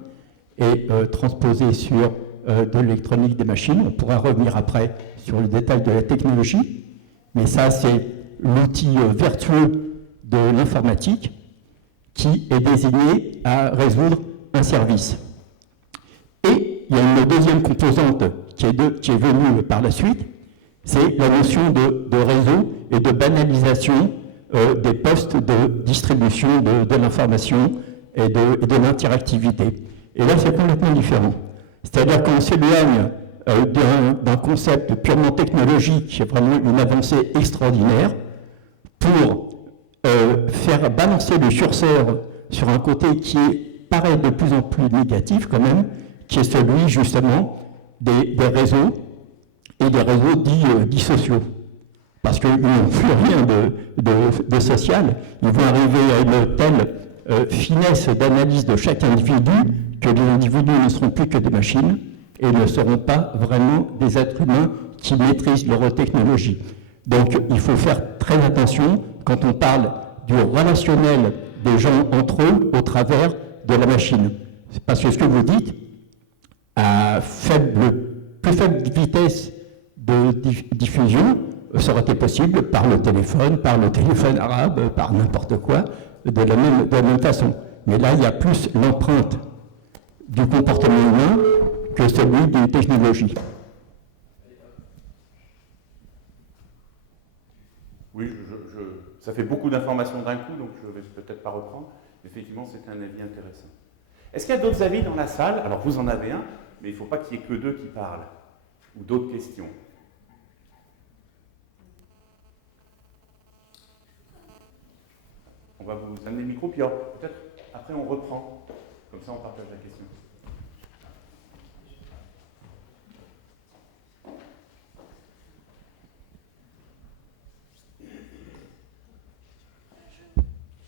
et transposés sur de l'électronique des machines. On pourra revenir après sur le détail de la technologie, mais ça, c'est l'outil vertueux de l'informatique qui est désigné à résoudre un service. Et il y a une deuxième composante qui est venue par la suite, c'est la notion de réseau et de banalisation des postes de distribution de l'information et de l'interactivité. Et là, c'est complètement différent. C'est-à-dire qu'on s'éloigne d'un concept purement technologique qui est vraiment une avancée extraordinaire pour faire balancer le curseur sur un côté qui paraît de plus en plus négatif quand même, qui est celui justement des réseaux et des réseaux dits sociaux. Parce qu'ils n'ont plus rien de social, ils vont arriver à une telle finesse d'analyse de chaque individu que les individus ne seront plus que des machines et ne seront pas vraiment des êtres humains qui maîtrisent leur technologie. Donc il faut faire très attention quand on parle du relationnel des gens entre eux au travers de la machine. Parce que ce que vous dites, à plus faible vitesse de diffusion, ça aurait été possible par le téléphone arabe, par n'importe quoi, de la même façon. Mais là, il y a plus l'empreinte du comportement humain que celui d'une technologie. Oui, ça fait beaucoup d'informations d'un coup, donc je ne vais peut-être pas reprendre. Effectivement, c'est un avis intéressant. Est-ce qu'il y a d'autres avis dans la salle? Alors, vous en avez un, mais il ne faut pas qu'il n'y ait que deux qui parlent, ou d'autres questions. On va vous amener le micro, puis peut-être après on reprend. Comme ça, on partage la question.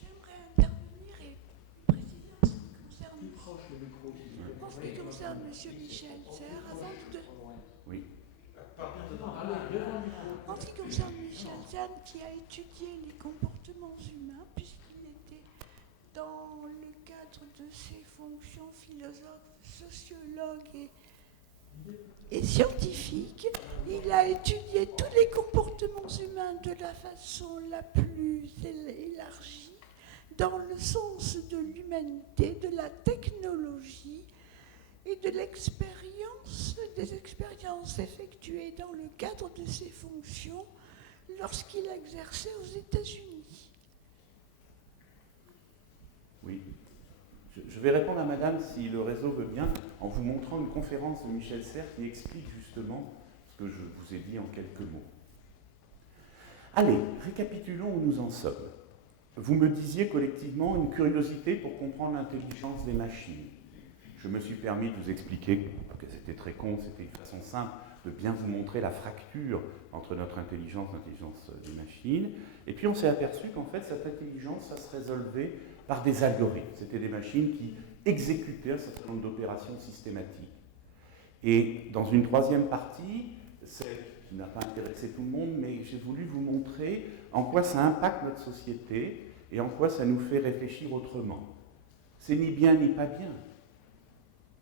J'aimerais intervenir et préciser en ce qui concerne M. Michel Serres, avant de... Oui. En ce qui concerne Michel Serres, qui a étudié les comportements humains, puisqu'il était dans le cadre de ses fonctions philosophe, sociologue et scientifique, il a étudié tous les comportements humains de la façon la plus élargie, dans le sens de l'humanité, de la technologie et de l'expérience, des expériences effectuées dans le cadre de ses fonctions lorsqu'il exerçait aux États-Unis. Oui. Je vais répondre à madame, si le réseau veut bien, en vous montrant une conférence de Michel Serres qui explique justement ce que je vous ai dit en quelques mots. Allez, récapitulons où nous en sommes. Vous me disiez collectivement une curiosité pour comprendre l'intelligence des machines. Je me suis permis de vous expliquer que c'était très con, c'était une façon simple de bien vous montrer la fracture entre notre intelligence et l'intelligence des machines. Et puis on s'est aperçu qu'en fait, cette intelligence, ça se résolvait par des algorithmes. C'était des machines qui exécutaient un certain nombre d'opérations systématiques. Et dans une troisième partie, celle qui n'a pas intéressé tout le monde, mais j'ai voulu vous montrer en quoi ça impacte notre société et en quoi ça nous fait réfléchir autrement. C'est ni bien ni pas bien,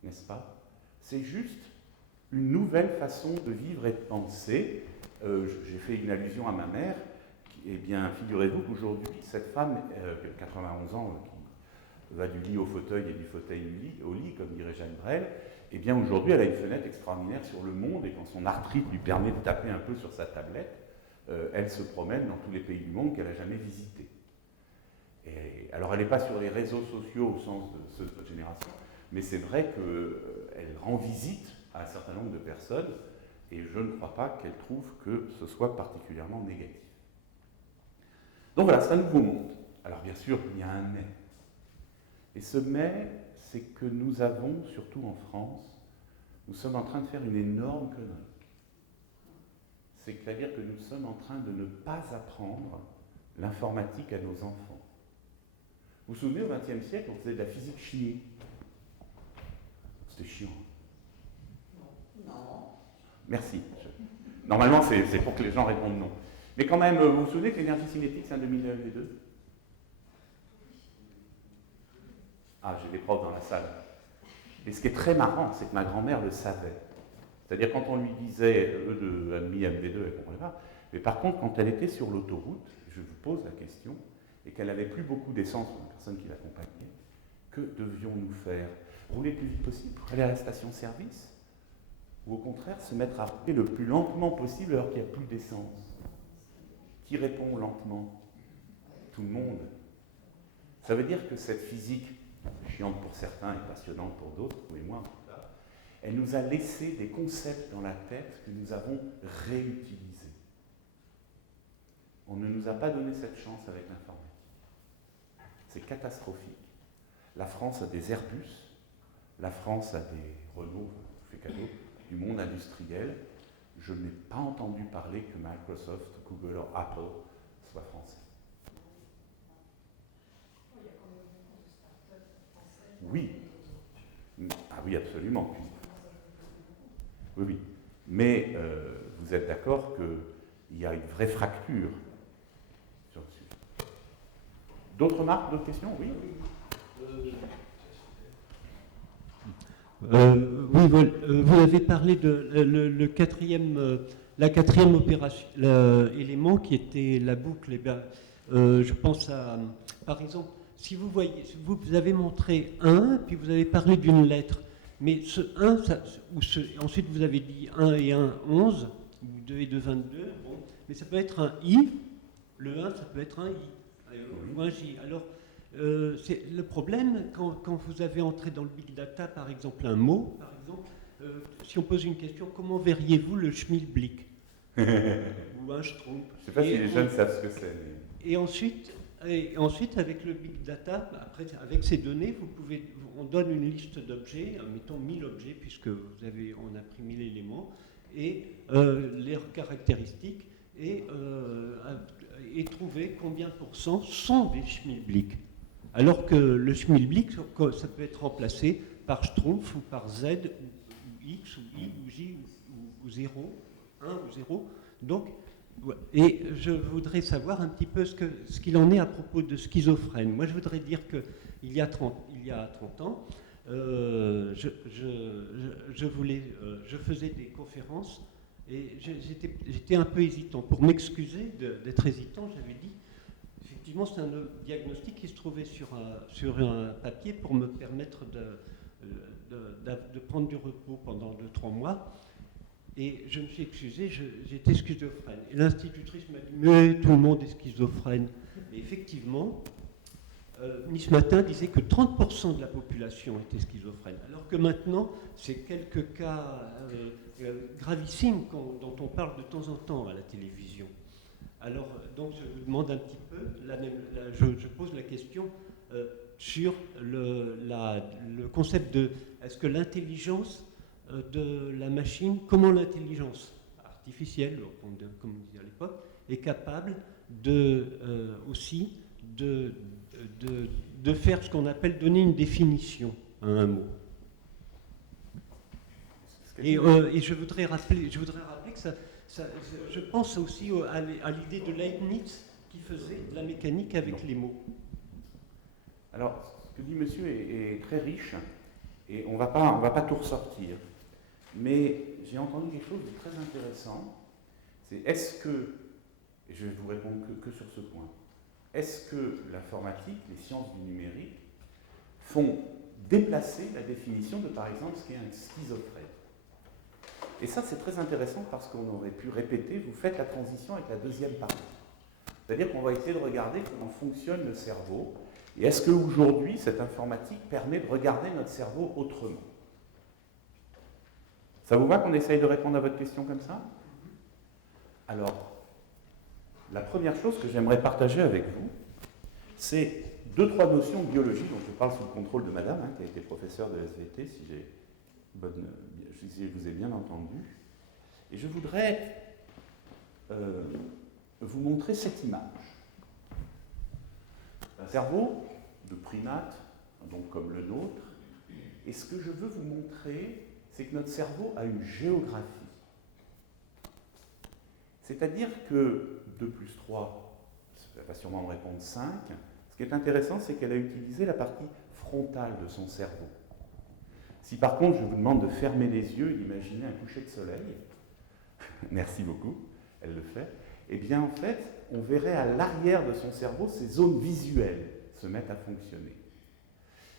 n'est-ce pas? C'est juste une nouvelle façon de vivre et de penser. J'ai fait une allusion à ma mère. Eh bien, figurez-vous qu'aujourd'hui, cette femme, 91 ans, qui va du lit au fauteuil et du fauteuil au lit, comme dirait Jacques Brel, eh bien aujourd'hui elle a une fenêtre extraordinaire sur le monde, et quand son arthrite lui permet de taper un peu sur sa tablette, elle se promène dans tous les pays du monde qu'elle n'a jamais visités. Et, alors elle n'est pas sur les réseaux sociaux au sens de cette génération, mais c'est vrai qu'elle rend visite à un certain nombre de personnes, et je ne crois pas qu'elle trouve que ce soit particulièrement négatif. Donc voilà, c'est un nouveau monde. Alors bien sûr, il y a un mais. Et ce mais, c'est que nous avons, surtout en France, nous sommes en train de faire une énorme connerie. C'est-à-dire que nous sommes en train de ne pas apprendre l'informatique à nos enfants. Vous vous souvenez, au XXe siècle, on faisait de la physique-chimie. C'était chiant. Non. Merci. Normalement, c'est pour que les gens répondent non. Mais quand même, vous vous souvenez que l'énergie cinétique, c'est un demi-levé2 ? Ah, j'ai des profs dans la salle. Et ce qui est très marrant, c'est que ma grand-mère le savait. C'est-à-dire, quand on lui disait E de admis MV2, elle ne comprenait pas. Mais par contre, quand elle était sur l'autoroute, je vous pose la question, et qu'elle n'avait plus beaucoup d'essence pour une personne qui l'accompagnait, que devions-nous faire ? Rouler le plus vite possible pour aller à la station-service ? Ou au contraire, se mettre à rouler le plus lentement possible alors qu'il n'y a plus d'essence ? Qui répond lentement ? Tout le monde. Ça veut dire que cette physique, chiante pour certains et passionnante pour d'autres, vous et moi en tout cas, elle nous a laissé des concepts dans la tête que nous avons réutilisés. On ne nous a pas donné cette chance avec l'informatique. C'est catastrophique. La France a des Airbus, la France a des Renault, je fais cadeau, du monde industriel. Je n'ai pas entendu parler que Microsoft, Google ou Apple soient français. Oui. Ah oui, absolument. Oui, oui. Mais vous êtes d'accord qu'il y a une vraie fracture sur le sujet. D'autres remarques, d'autres questions ? Oui. Oui, vous avez parlé de la quatrième opération, élément qui était la boucle. Eh bien, je pense à, par exemple, si vous voyez, vous avez montré 1, puis vous avez parlé d'une lettre, mais ce 1, ensuite vous avez dit 1 et 1, 11, ou 2 et 2, 22, bon, mais ça peut être un I, le 1, ça peut être un I, ou un J. Alors, c'est le problème, quand vous avez entré dans le big data, par exemple, un mot, par exemple, si on pose une question, comment verriez-vous le schmilblick ou un schtroumpf? Je ne sais pas si les jeunes savent ce que c'est. Mais... Et ensuite, avec le big data, après, avec ces données, on donne une liste d'objets, mettons 1000 objets, puisque on a pris 1000 éléments, et leurs caractéristiques, et trouver combien % sont des schmilblick. Alors que le schmilblick, ça peut être remplacé par Schtroumpf ou par Z, ou X, ou I, ou J, ou 0, 1 ou 0. Donc, et je voudrais savoir un petit peu ce qu'il en est à propos de schizophrène. Moi, je voudrais dire qu'il y a 30 ans, je faisais des conférences et j'étais un peu hésitant. Pour m'excuser d'être hésitant, j'avais dit, effectivement, c'est un diagnostic qui se trouvait sur un papier pour me permettre de prendre du repos pendant 2-3 mois. Et je me suis excusé, j'étais schizophrène. Et l'institutrice m'a dit, mais tout le monde est schizophrène. Et effectivement, Nice Matin disait que 30% de la population était schizophrène. Alors que maintenant, c'est quelques cas gravissimes dont on parle de temps en temps à la télévision. Alors, donc, je vous demande un petit peu, je pose la question sur le concept de, est-ce que l'intelligence de la machine, comment l'intelligence artificielle, comme on disait à l'époque, est capable aussi de faire ce qu'on appelle donner une définition à un mot. Et je voudrais rappeler que je pense aussi à l'idée de Leibniz qui faisait de la mécanique avec les mots. Alors, ce que dit monsieur est très riche, et on va pas tout ressortir. Mais j'ai entendu quelque chose de très intéressant. C'est est-ce que, et je vais vous répondre que sur ce point, est-ce que l'informatique, les sciences du numérique, font déplacer la définition de, par exemple, ce qu'est un schizophrène. Et ça, c'est très intéressant parce qu'on aurait pu répéter, vous faites la transition avec la deuxième partie. C'est-à-dire qu'on va essayer de regarder comment fonctionne le cerveau et est-ce qu'aujourd'hui, cette informatique permet de regarder notre cerveau autrement. Ça vous va qu'on essaye de répondre à votre question comme ça? Alors, la première chose que j'aimerais partager avec vous, c'est 2-3 notions de biologie dont je parle sous le contrôle de madame, qui a été professeure de SVT, si je vous ai bien entendu. Et je voudrais vous montrer cette image. Un cerveau de primate, donc comme le nôtre, et ce que je veux vous montrer, c'est que notre cerveau a une géographie. C'est-à-dire que 2 plus 3, ça va sûrement me répondre 5. Ce qui est intéressant, c'est qu'elle a utilisé la partie frontale de son cerveau. Si par contre je vous demande de fermer les yeux et d'imaginer un coucher de soleil, merci beaucoup, elle le fait, eh bien en fait, on verrait à l'arrière de son cerveau ces zones visuelles se mettre à fonctionner.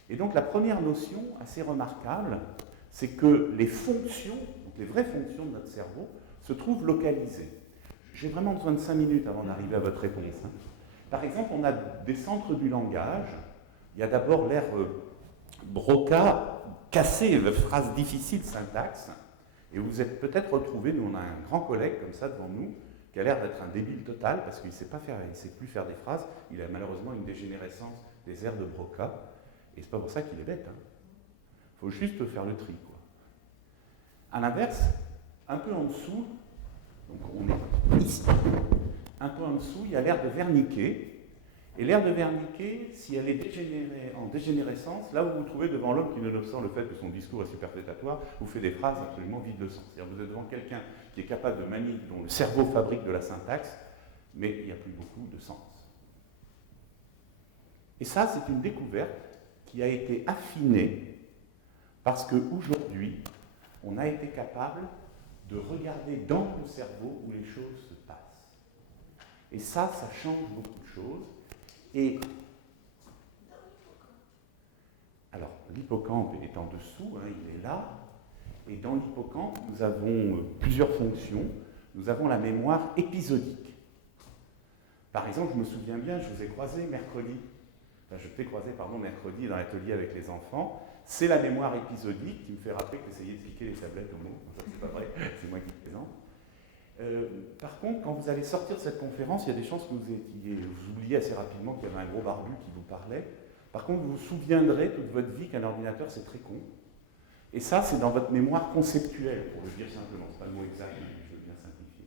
Et donc la première notion assez remarquable, c'est que les fonctions, donc les vraies fonctions de notre cerveau, se trouvent localisées. J'ai vraiment besoin de 5 minutes avant d'arriver à votre réponse. Par exemple, on a des centres du langage. Il y a d'abord l'air Broca, cassé, phrase difficile, syntaxe. Et vous êtes peut-être retrouvé, nous on a un grand collègue comme ça devant nous, qui a l'air d'être un débile total parce qu'il ne sait plus faire des phrases. Il a malheureusement une dégénérescence des airs de Broca. Et c'est pas pour ça qu'il est bête. Il faut juste faire le tri, quoi. À l'inverse, un peu en dessous, donc on est ici, un peu en dessous, il y a l'aire de Wernicke. Et l'aire de Wernicke, si elle est en dégénérescence, là où vous vous trouvez devant l'homme qui, nonobstant le fait que son discours est superfétatoire, vous fait des phrases absolument vides de sens. C'est-à-dire que vous êtes devant quelqu'un qui est capable de manier, dont le cerveau fabrique de la syntaxe, mais il n'y a plus beaucoup de sens. Et ça, c'est une découverte qui a été affinée parce qu'aujourd'hui, on a été capable de regarder dans le cerveau où les choses se passent. Et ça change beaucoup de choses. Et alors, l'hippocampe est en dessous, il est là. Et dans l'hippocampe, nous avons plusieurs fonctions. Nous avons la mémoire épisodique. Par exemple, je me souviens bien, je vous ai croisé mercredi. Je t'ai croisé, mercredi dans l'atelier avec les enfants. C'est la mémoire épisodique qui me fait rappeler que d'essayer de piquer les tablettes au mot. Ça, c'est pas vrai, c'est moi qui plaisante. Par contre, quand vous allez sortir de cette conférence, il y a des chances que vous oubliez assez rapidement qu'il y avait un gros barbu qui vous parlait. Par contre, vous vous souviendrez toute votre vie qu'un ordinateur, c'est très con. Et ça, c'est dans votre mémoire conceptuelle, pour le dire simplement. Ce n'est pas le mot exact, mais je veux bien simplifier.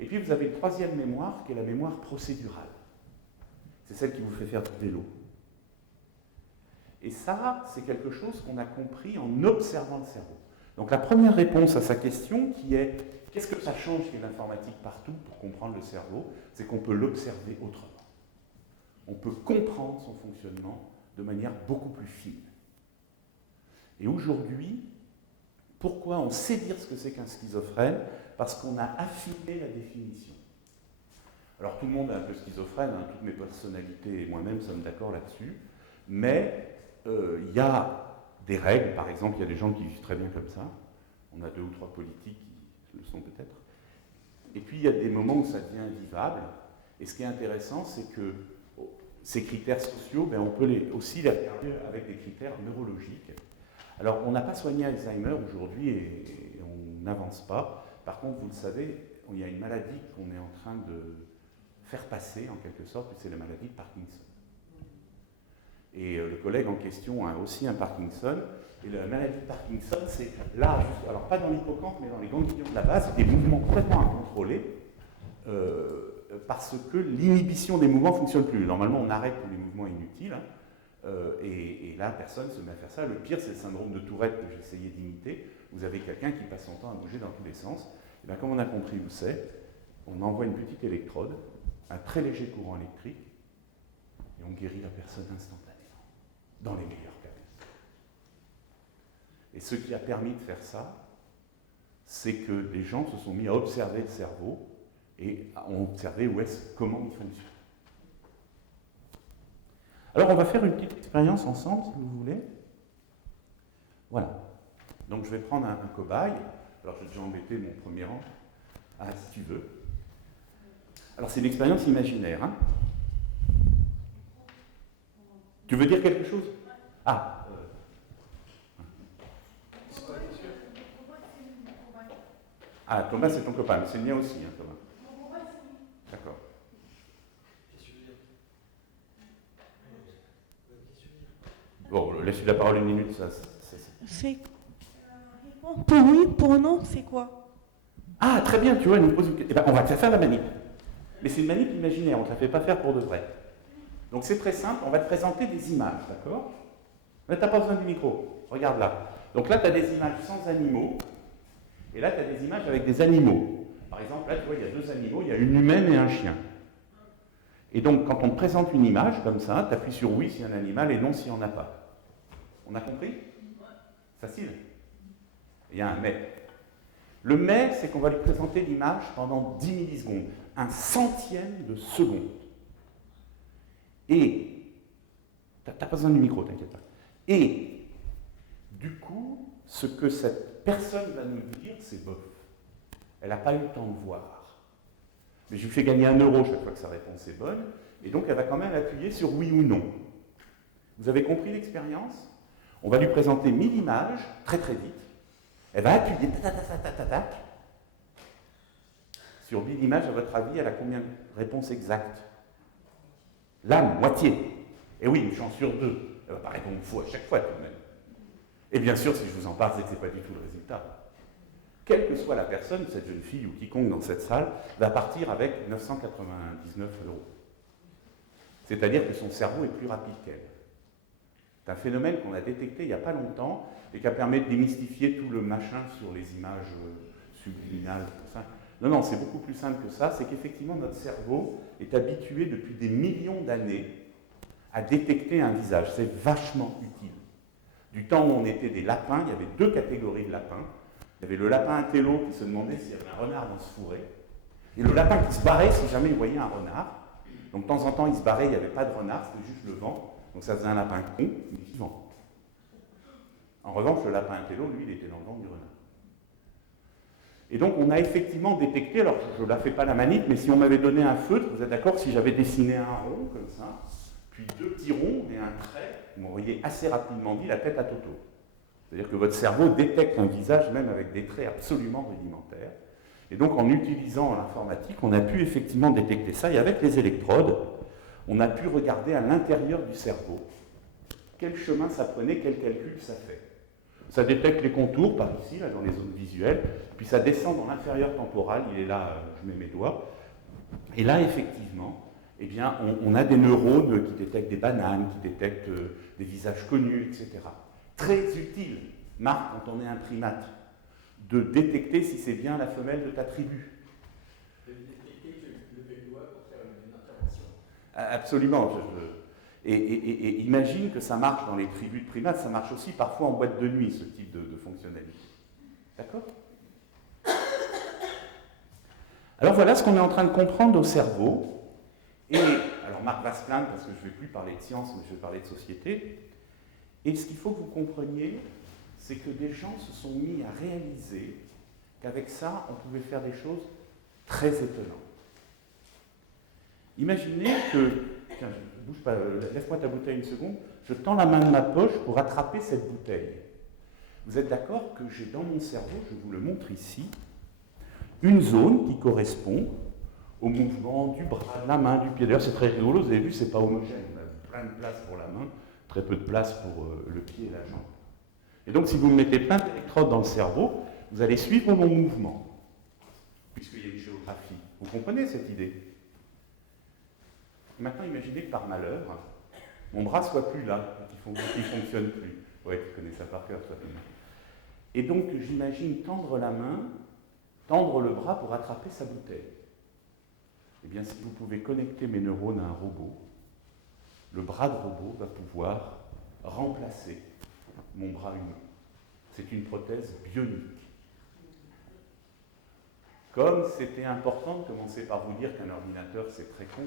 Et puis, vous avez une troisième mémoire, qui est la mémoire procédurale. C'est celle qui vous fait faire du vélo. Et ça, c'est quelque chose qu'on a compris en observant le cerveau. Donc la première réponse à sa question, qui est « Qu'est-ce que ça change qu'il y ait l'informatique partout pour comprendre le cerveau ?» C'est qu'on peut l'observer autrement. On peut comprendre son fonctionnement de manière beaucoup plus fine. Et aujourd'hui, pourquoi on sait dire ce que c'est qu'un schizophrène? Parce qu'on a affiné la définition. Alors tout le monde est un peu schizophrène, toutes mes personnalités et moi-même sommes d'accord là-dessus, mais il y a des règles, par exemple, il y a des gens qui vivent très bien comme ça, on a 2 ou 3 politiques qui le sont peut-être, et puis il y a des moments où ça devient invivable, et ce qui est intéressant, c'est que ces critères sociaux, on peut aussi les regarder avec des critères neurologiques. Alors on n'a pas soigné Alzheimer aujourd'hui et on n'avance pas, par contre, vous le savez, il y a une maladie qu'on est en train de faire passer, en quelque sorte, c'est la maladie de Parkinson. Et le collègue en question a aussi un Parkinson. Et la maladie de Parkinson, c'est là, alors pas dans l'hippocampe, mais dans les ganglions de la base, des mouvements complètement incontrôlés, parce que l'inhibition des mouvements ne fonctionne plus. Normalement, on arrête tous les mouvements inutiles, et là, personne ne se met à faire ça. Le pire, c'est le syndrome de Tourette que j'essayais d'imiter. Vous avez quelqu'un qui passe son temps à bouger dans tous les sens. Et bien, comme on a compris où c'est, on envoie une petite électrode, un très léger courant électrique, et on guérit la personne instantanément, dans les meilleurs cas. Et ce qui a permis de faire ça, c'est que les gens se sont mis à observer le cerveau et ont observé comment il fonctionne. Alors on va faire une petite expérience ensemble, si vous voulez. Donc je vais prendre un cobaye. Alors j'ai déjà embêté mon premier rang. Ah, si tu veux. Alors c'est une expérience imaginaire. Hein. Tu veux dire quelque chose? Ah. Ah, Thomas c'est ton copain, mais c'est le mien aussi, hein, Thomas. D'accord. Bon, laisse-lui la parole une minute, ça. C'est pour oui, pour non, c'est quoi? Ah, très bien, tu vois, il nous pose une question. Eh ben, on va te faire faire la manip. Mais c'est une manip imaginaire, on ne te la fait pas faire pour de vrai. Donc c'est très simple, on va te présenter des images, d'accord? Là, tu n'as pas besoin du micro. Regarde là. Donc là, tu as des images sans animaux, et là, tu as des images avec des animaux. Par exemple, là, tu vois, il y a deux animaux, il y a une humaine et un chien. Et donc, quand on te présente une image comme ça, tu appuies sur oui s'il y a un animal et non s'il n'y en a pas. On a compris? Facile. Il y a un mais. Le mais, c'est qu'on va lui présenter l'image pendant 10 millisecondes, un centième de seconde. Et, tu n'as pas besoin du micro, t'inquiète pas. Et, du coup, ce que cette personne va nous dire, c'est bof. Elle n'a pas eu le temps de voir. Mais je lui fais gagner 1 euro chaque fois que sa réponse est bonne, et donc elle va quand même appuyer sur oui ou non. Vous avez compris l'expérience? On va lui présenter 1000 images, très très vite. Elle va appuyer sur 1000 images, à votre avis, elle a combien de réponses exactes? La moitié. Et oui, une chance sur 2. Elle ne va pas répondre faux à chaque fois tout de même. Et bien sûr, si je vous en parle, c'est que ce n'est pas du tout le résultat. Quelle que soit la personne, cette jeune fille ou quiconque dans cette salle, va partir avec 999 €. C'est-à-dire que son cerveau est plus rapide qu'elle. C'est un phénomène qu'on a détecté il n'y a pas longtemps et qui a permis de démystifier tout le machin sur les images subliminales, tout ça. Non, c'est beaucoup plus simple que ça. C'est qu'effectivement, notre cerveau est habitué depuis des millions d'années à détecter un visage. C'est vachement utile. Du temps où on était des lapins, il y avait 2 catégories de lapins. Il y avait le lapin intello qui se demandait s'il y avait un renard dans ce fourré, et le lapin qui se barrait si jamais il voyait un renard. Donc de temps en temps, il se barrait, il n'y avait pas de renard, c'était juste le vent. Donc ça faisait un lapin con, mais vivant. En revanche, le lapin intello, lui, il était dans le ventre du renard. Et donc on a effectivement détecté, alors je ne la fais pas la manip, mais si on m'avait donné un feutre, vous êtes d'accord, si j'avais dessiné un rond comme ça, puis 2 petits ronds et un trait, vous m'auriez assez rapidement dit la tête à Toto. C'est-à-dire que votre cerveau détecte un visage même avec des traits absolument rudimentaires. Et donc en utilisant l'informatique, on a pu effectivement détecter ça. Et avec les électrodes, on a pu regarder à l'intérieur du cerveau quel chemin ça prenait, quel calcul ça fait. Ça détecte les contours par ici, là, dans les zones visuelles, puis ça descend dans l'inférieur temporal, il est là, je mets mes doigts. Et là, effectivement, eh bien, on a des neurones qui détectent des bananes, qui détectent des visages connus, etc. Très utile, Marc, quand on est un primate, de détecter si c'est bien la femelle de ta tribu. De détecter que je levais le doigt pour faire une intervention. Absolument. Et imagine que ça marche dans les tribus de primates, ça marche aussi parfois en boîte de nuit, ce type de fonctionnalité. D'accord? Alors voilà ce qu'on est en train de comprendre au cerveau. Et, alors Marc va se plaindre parce que je ne vais plus parler de science, mais je vais parler de société. Et ce qu'il faut que vous compreniez, c'est que des gens se sont mis à réaliser qu'avec ça, on pouvait faire des choses très étonnantes. Imaginez que... Tiens, bouge pas, laisse-moi ta bouteille une seconde. Je tends la main de ma poche pour attraper cette bouteille. Vous êtes d'accord que j'ai dans mon cerveau, je vous le montre ici, une zone qui correspond au mouvement du bras, de la main, du pied. D'ailleurs, c'est très rigolo, vous avez vu, c'est pas homogène. On a plein de place pour la main, très peu de place pour le pied et la jambe. Et donc, si vous me mettez plein d'électrodes dans le cerveau, vous allez suivre mon mouvement, puisqu'il y a une géographie. Vous comprenez cette idée? Maintenant, imaginez que par malheur, mon bras soit plus là, qu'il ne fonctionne plus. Ouais, tu connais ça par cœur, toi. Et donc, j'imagine tendre la main, tendre le bras pour attraper sa bouteille. Eh bien, si vous pouvez connecter mes neurones à un robot, le bras de robot va pouvoir remplacer mon bras humain. C'est une prothèse bionique. Comme c'était important de commencer par vous dire qu'un ordinateur, c'est très con,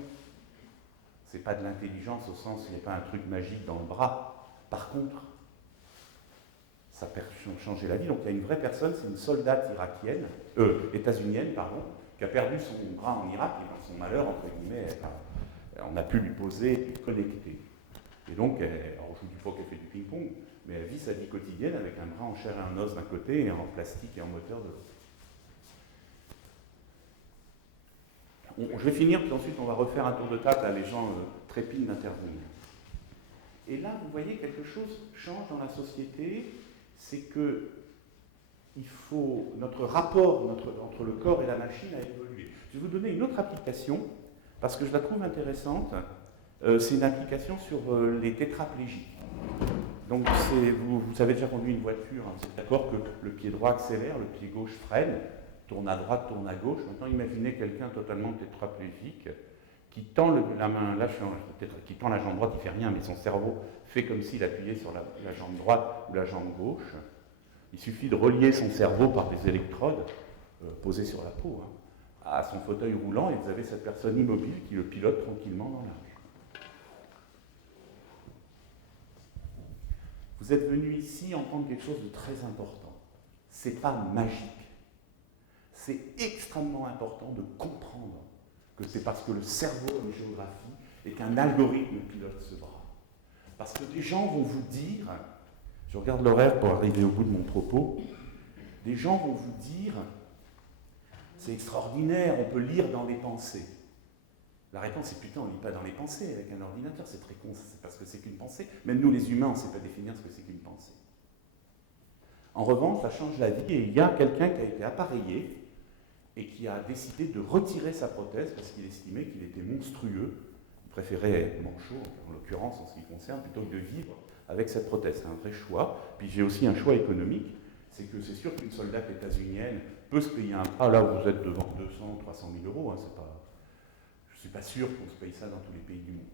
c'est pas de l'intelligence au sens où il n'y a pas un truc magique dans le bras. Par contre, ça peut changer la vie. Donc il y a une vraie personne, c'est une soldate états-unienne, qui a perdu son bras en Irak, et dans son malheur, entre guillemets, on a pu lui poser et connecter. Et donc, alors je ne dis pas qu'elle fait du ping-pong, mais elle vit sa vie quotidienne avec un bras en chair et en os d'un côté et en plastique et en moteur de l'autre. Je vais finir, puis ensuite on va refaire un tour de table, là les gens trépignent d'intervenir. Et là, vous voyez, quelque chose change dans la société, c'est que notre rapport entre le corps et la machine a évolué. Je vais vous donner une autre application, parce que je la trouve intéressante. C'est une application sur les tétraplégiques. Donc, vous avez déjà conduit une voiture, hein, vous êtes d'accord que le pied droit accélère, le pied gauche freine, tourne à droite, tourne à gauche. Maintenant, imaginez quelqu'un totalement tétraplégique qui tend la main, là, qui tend la jambe droite, il ne fait rien, mais son cerveau fait comme s'il appuyait sur la jambe droite ou la jambe gauche. Il suffit de relier son cerveau par des électrodes posées sur la peau à son fauteuil roulant, et vous avez cette personne immobile qui le pilote tranquillement dans la rue. Vous êtes venu ici entendre quelque chose de très important. C'est pas magique. C'est extrêmement important de comprendre que c'est parce que le cerveau a une géographie et qu'un algorithme pilote ce bras. Parce que des gens vont vous dire, je regarde l'horaire pour arriver au bout de mon propos, des gens vont vous dire, c'est extraordinaire, on peut lire dans les pensées. La réponse est putain, on ne lit pas dans les pensées avec un ordinateur, c'est très con, c'est parce que c'est qu'une pensée. Même nous les humains, on ne sait pas définir ce que c'est qu'une pensée. En revanche, ça change la vie, et il y a quelqu'un qui a été appareillé et qui a décidé de retirer sa prothèse parce qu'il estimait qu'il était monstrueux. Il préférait être manchot, en l'occurrence en ce qui concerne, plutôt que de vivre avec cette prothèse. C'est un vrai choix. Puis j'ai aussi un choix économique, c'est que c'est sûr qu'une soldate états-unienne peut se payer un bras, là où vous êtes devant 200, 300 000 euros, c'est pas... Je ne suis pas sûr qu'on se paye ça dans tous les pays du monde.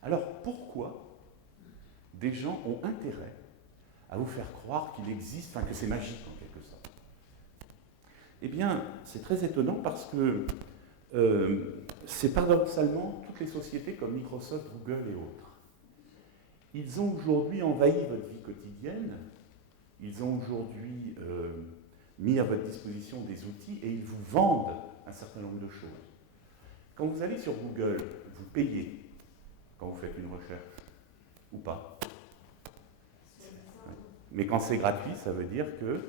Alors pourquoi des gens ont intérêt à vous faire croire qu'il existe, enfin que c'est magique en quelque sorte? Eh bien, c'est très étonnant parce que c'est paradoxalement toutes les sociétés comme Microsoft, Google et autres. Ils ont aujourd'hui envahi votre vie quotidienne, ils ont aujourd'hui mis à votre disposition des outils et ils vous vendent un certain nombre de choses. Quand vous allez sur Google, vous payez quand vous faites une recherche, ou pas. Mais quand c'est gratuit, ça veut dire que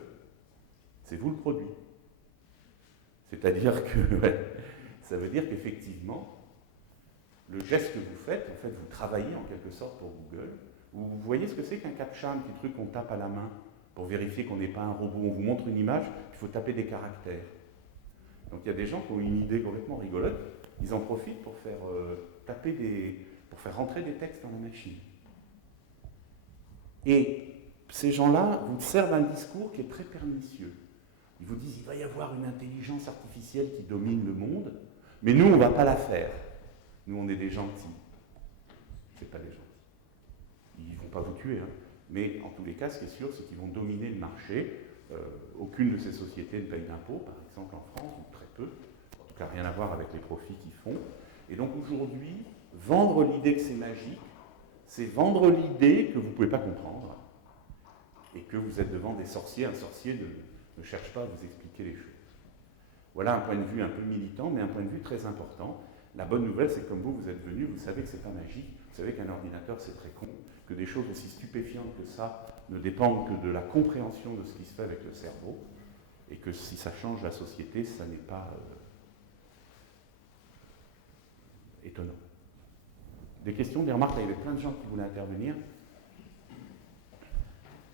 c'est vous le produit. C'est-à-dire que, ça veut dire qu'effectivement, le geste que vous faites, en fait, vous travaillez en quelque sorte pour Google. Vous voyez ce que c'est qu'un CAPTCHA, un petit truc qu'on tape à la main pour vérifier qu'on n'est pas un robot. On vous montre une image, il faut taper des caractères. Donc il y a des gens qui ont une idée complètement rigolote, ils en profitent pour faire pour faire rentrer des textes dans la machine. Et ces gens-là vous servent un discours qui est très pernicieux. Ils vous disent, il va y avoir une intelligence artificielle qui domine le monde, mais nous, on ne va pas la faire. Nous, on est des gentils. C'est pas des gentils. Ils ne vont pas vous tuer, hein. Mais en tous les cas, ce qui est sûr, c'est qu'ils vont dominer le marché. Aucune de ces sociétés ne paye d'impôts, par exemple en France, ou très peu. En tout cas, rien à voir avec les profits qu'ils font. Et donc aujourd'hui, vendre l'idée que c'est magique, c'est vendre l'idée que vous ne pouvez pas comprendre et que vous êtes devant des sorciers. Un sorcier ne cherche pas à vous expliquer les choses. Voilà un point de vue un peu militant, mais un point de vue très important. La bonne nouvelle, c'est que comme vous êtes venu, vous savez que ce n'est pas magique, vous savez qu'un ordinateur, c'est très con, que des choses aussi stupéfiantes que ça ne dépendent que de la compréhension de ce qui se fait avec le cerveau, et que si ça change la société, ça n'est pas étonnant. Des questions, des remarques? Là, il y avait plein de gens qui voulaient intervenir.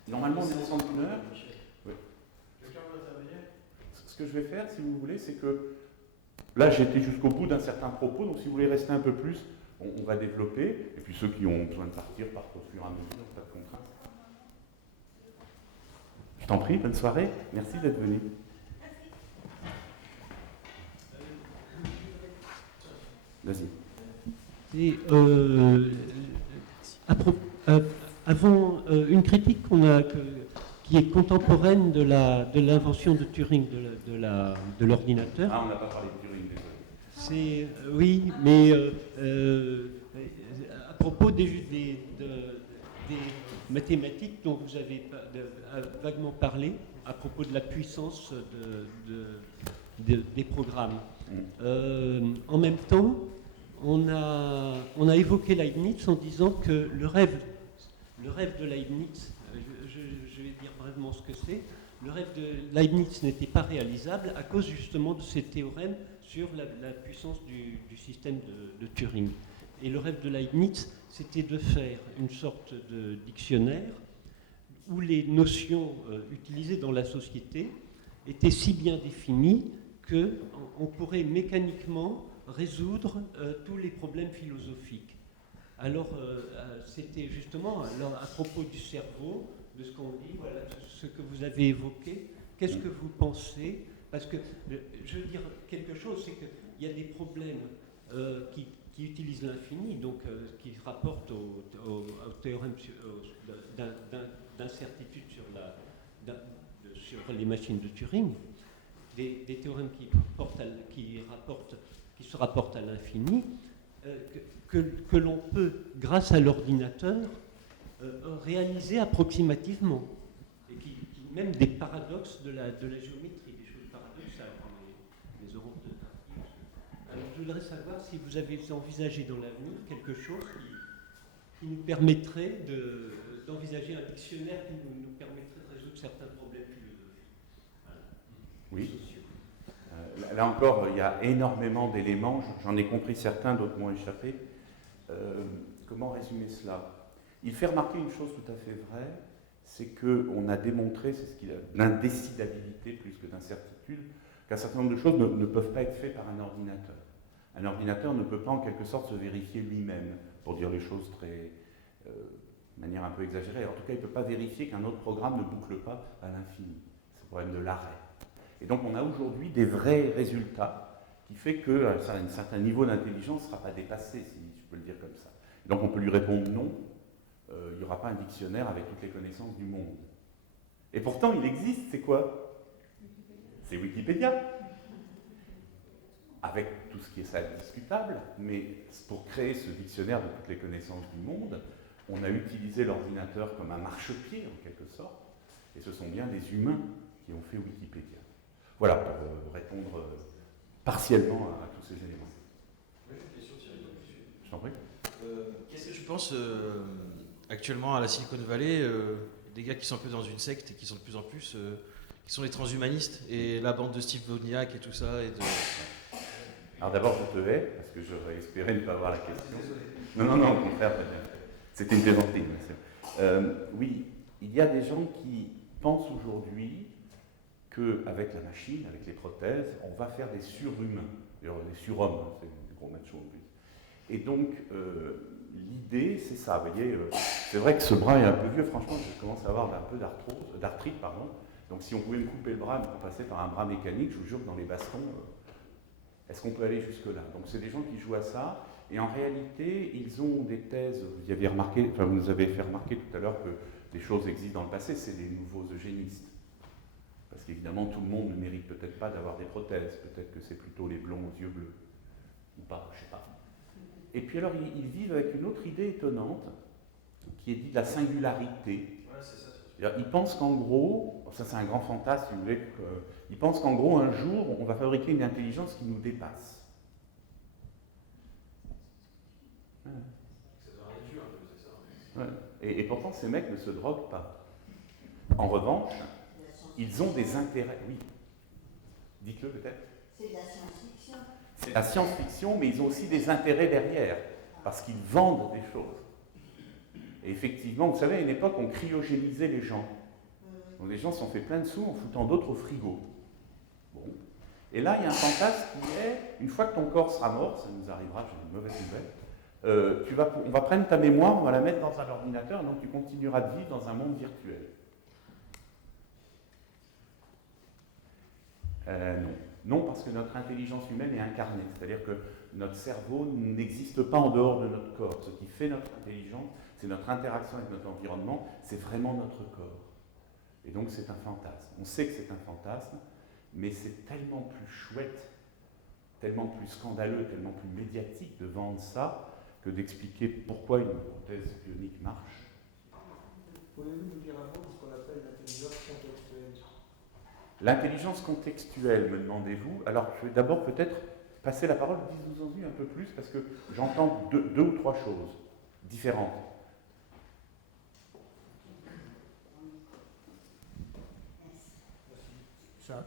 Normalement, on est ensemble une heure. Oui. Ce que je vais faire, si vous voulez, c'est que là, j'ai été jusqu'au bout d'un certain propos, donc si vous voulez rester un peu plus, on va développer. Et puis ceux qui ont besoin de partir partent au fur et à mesure, pas de contrainte. Je t'en prie, bonne soirée. Merci d'être venu. Vas-y. Et, avant une critique qui est contemporaine de l'invention de Turing de l'ordinateur. Ah, on n'a pas parlé de Turing, désolé. Oui, mais à propos des des mathématiques dont vous avez vaguement parlé à propos de la puissance des programmes. En même temps, on a évoqué Leibniz en disant que le rêve de Leibniz, je vais dire brièvement ce que c'est, le rêve de Leibniz n'était pas réalisable à cause justement de ces théorèmes sur la puissance du système de Turing. Et le rêve de Leibniz, c'était de faire une sorte de dictionnaire où les notions utilisées dans la société étaient si bien définies qu'on pourrait mécaniquement résoudre tous les problèmes philosophiques. Alors, c'était justement à propos du cerveau, de ce qu'on dit, voilà, ce que vous avez évoqué. Qu'est-ce que vous pensez? Parce que, je veux dire quelque chose, c'est qu'il y a des problèmes qui utilisent l'infini, donc qui rapportent au théorème d'incertitude sur les machines de Turing, des théorèmes qui se rapportent à l'infini, que l'on peut, grâce à l'ordinateur, réaliser approximativement. Et même des paradoxes de la géométrie, des choses paradoxales, les oranges de Tarski. Alors je voudrais savoir si vous avez envisagé dans l'avenir quelque chose qui nous permettrait d'envisager un dictionnaire qui nous permettrait de résoudre certains problèmes philosophiques. Voilà. Oui. Là encore, il y a énormément d'éléments. J'en ai compris certains, d'autres m'ont échappé. Comment résumer cela? Il fait remarquer une chose tout à fait vraie, c'est qu'on a démontré, c'est ce qu'il a, d'indécidabilité plus que d'incertitude, qu'un certain nombre de choses ne peuvent pas être faites par un ordinateur. Un ordinateur ne peut pas en quelque sorte se vérifier lui-même, pour dire les choses de manière un peu exagérée. En tout cas, il ne peut pas vérifier qu'un autre programme ne boucle pas à l'infini. C'est le problème de l'arrêt. Et donc on a aujourd'hui des vrais résultats qui fait qu'un certain niveau d'intelligence ne sera pas dépassé, si je peux le dire comme ça. Et donc on peut lui répondre non, il n'y aura pas un dictionnaire avec toutes les connaissances du monde. Et pourtant il existe, c'est quoi? C'est Wikipédia. Avec tout ce qui est ça discutable, mais pour créer ce dictionnaire de toutes les connaissances du monde, on a utilisé l'ordinateur comme un marchepied en quelque sorte, et ce sont bien des humains qui ont fait Wikipédia. Voilà, pour répondre partiellement à tous ces éléments. Oui, j'ai une question, Thierry. Je t'en prie. Qu'est-ce que tu penses actuellement à la Silicon Valley, des gars qui sont un peu dans une secte et qui sont de plus en plus, qui sont les transhumanistes, et la bande de Steve Wozniak et tout ça, Alors d'abord, je te hais, parce que j'aurais espéré ne pas avoir la question. Non, au contraire, c'était une plaisanterie. Oui, il y a des gens qui pensent aujourd'hui qu'avec la machine, avec les prothèses, on va faire des surhumains, d'ailleurs des surhommes, hein, c'est des gros machos en plus. Et donc, l'idée, c'est ça, vous voyez, c'est vrai que ce bras est un peu vieux, franchement, je commence à avoir un peu d'arthrite, pardon. Donc si on pouvait me couper le bras, me passer par un bras mécanique, je vous jure que dans les bastons, est-ce qu'on peut aller jusque-là? Donc c'est des gens qui jouent à ça, et en réalité, ils ont des thèses, vous avez remarqué, enfin vous nous avez fait remarquer tout à l'heure que des choses existent dans le passé, c'est les nouveaux eugénistes. Parce qu'évidemment, tout le monde ne mérite peut-être pas d'avoir des prothèses, peut-être que c'est plutôt les blonds aux yeux bleus, ou pas, je ne sais pas. Et puis alors, ils vivent avec une autre idée étonnante, qui est dite la singularité. Ouais, c'est ça. Ils pensent qu'en gros, ça c'est un grand fantasme, si vous voulez, ils pensent qu'en gros, un jour, on va fabriquer une intelligence qui nous dépasse. Ça doit rien dur, un peu, c'est ça. Ouais. Et pourtant, ces mecs ne se droguent pas. En revanche, ils ont des intérêts. Oui. Dites-le peut-être. C'est de la science-fiction. C'est la science-fiction, mais ils ont aussi des intérêts derrière, parce qu'ils vendent des choses. Et effectivement, vous savez, à une époque, on cryogénisait les gens. Donc les gens se sont fait plein de sous en foutant d'autres au frigo. Bon. Et là, il y a un fantasme qui est, une fois que ton corps sera mort, ça nous arrivera, j'ai une mauvaise nouvelle, on va prendre ta mémoire, on va la mettre dans un ordinateur, donc tu continueras de vivre dans un monde virtuel. Non. Non, parce que notre intelligence humaine est incarnée, c'est-à-dire que notre cerveau n'existe pas en dehors de notre corps. Ce qui fait notre intelligence, c'est notre interaction avec notre environnement, c'est vraiment notre corps. Et donc c'est un fantasme. On sait que c'est un fantasme, mais c'est tellement plus chouette, tellement plus scandaleux, tellement plus médiatique de vendre ça que d'expliquer pourquoi une prothèse bionique marche. Pouvez-vous nous dire un mot de ce qu'on appelle l'intelligence contextuelle? L'intelligence contextuelle, me demandez-vous? Alors, je vais d'abord peut-être passer la parole, dites-nous-en un peu plus, parce que j'entends deux ou trois choses différentes.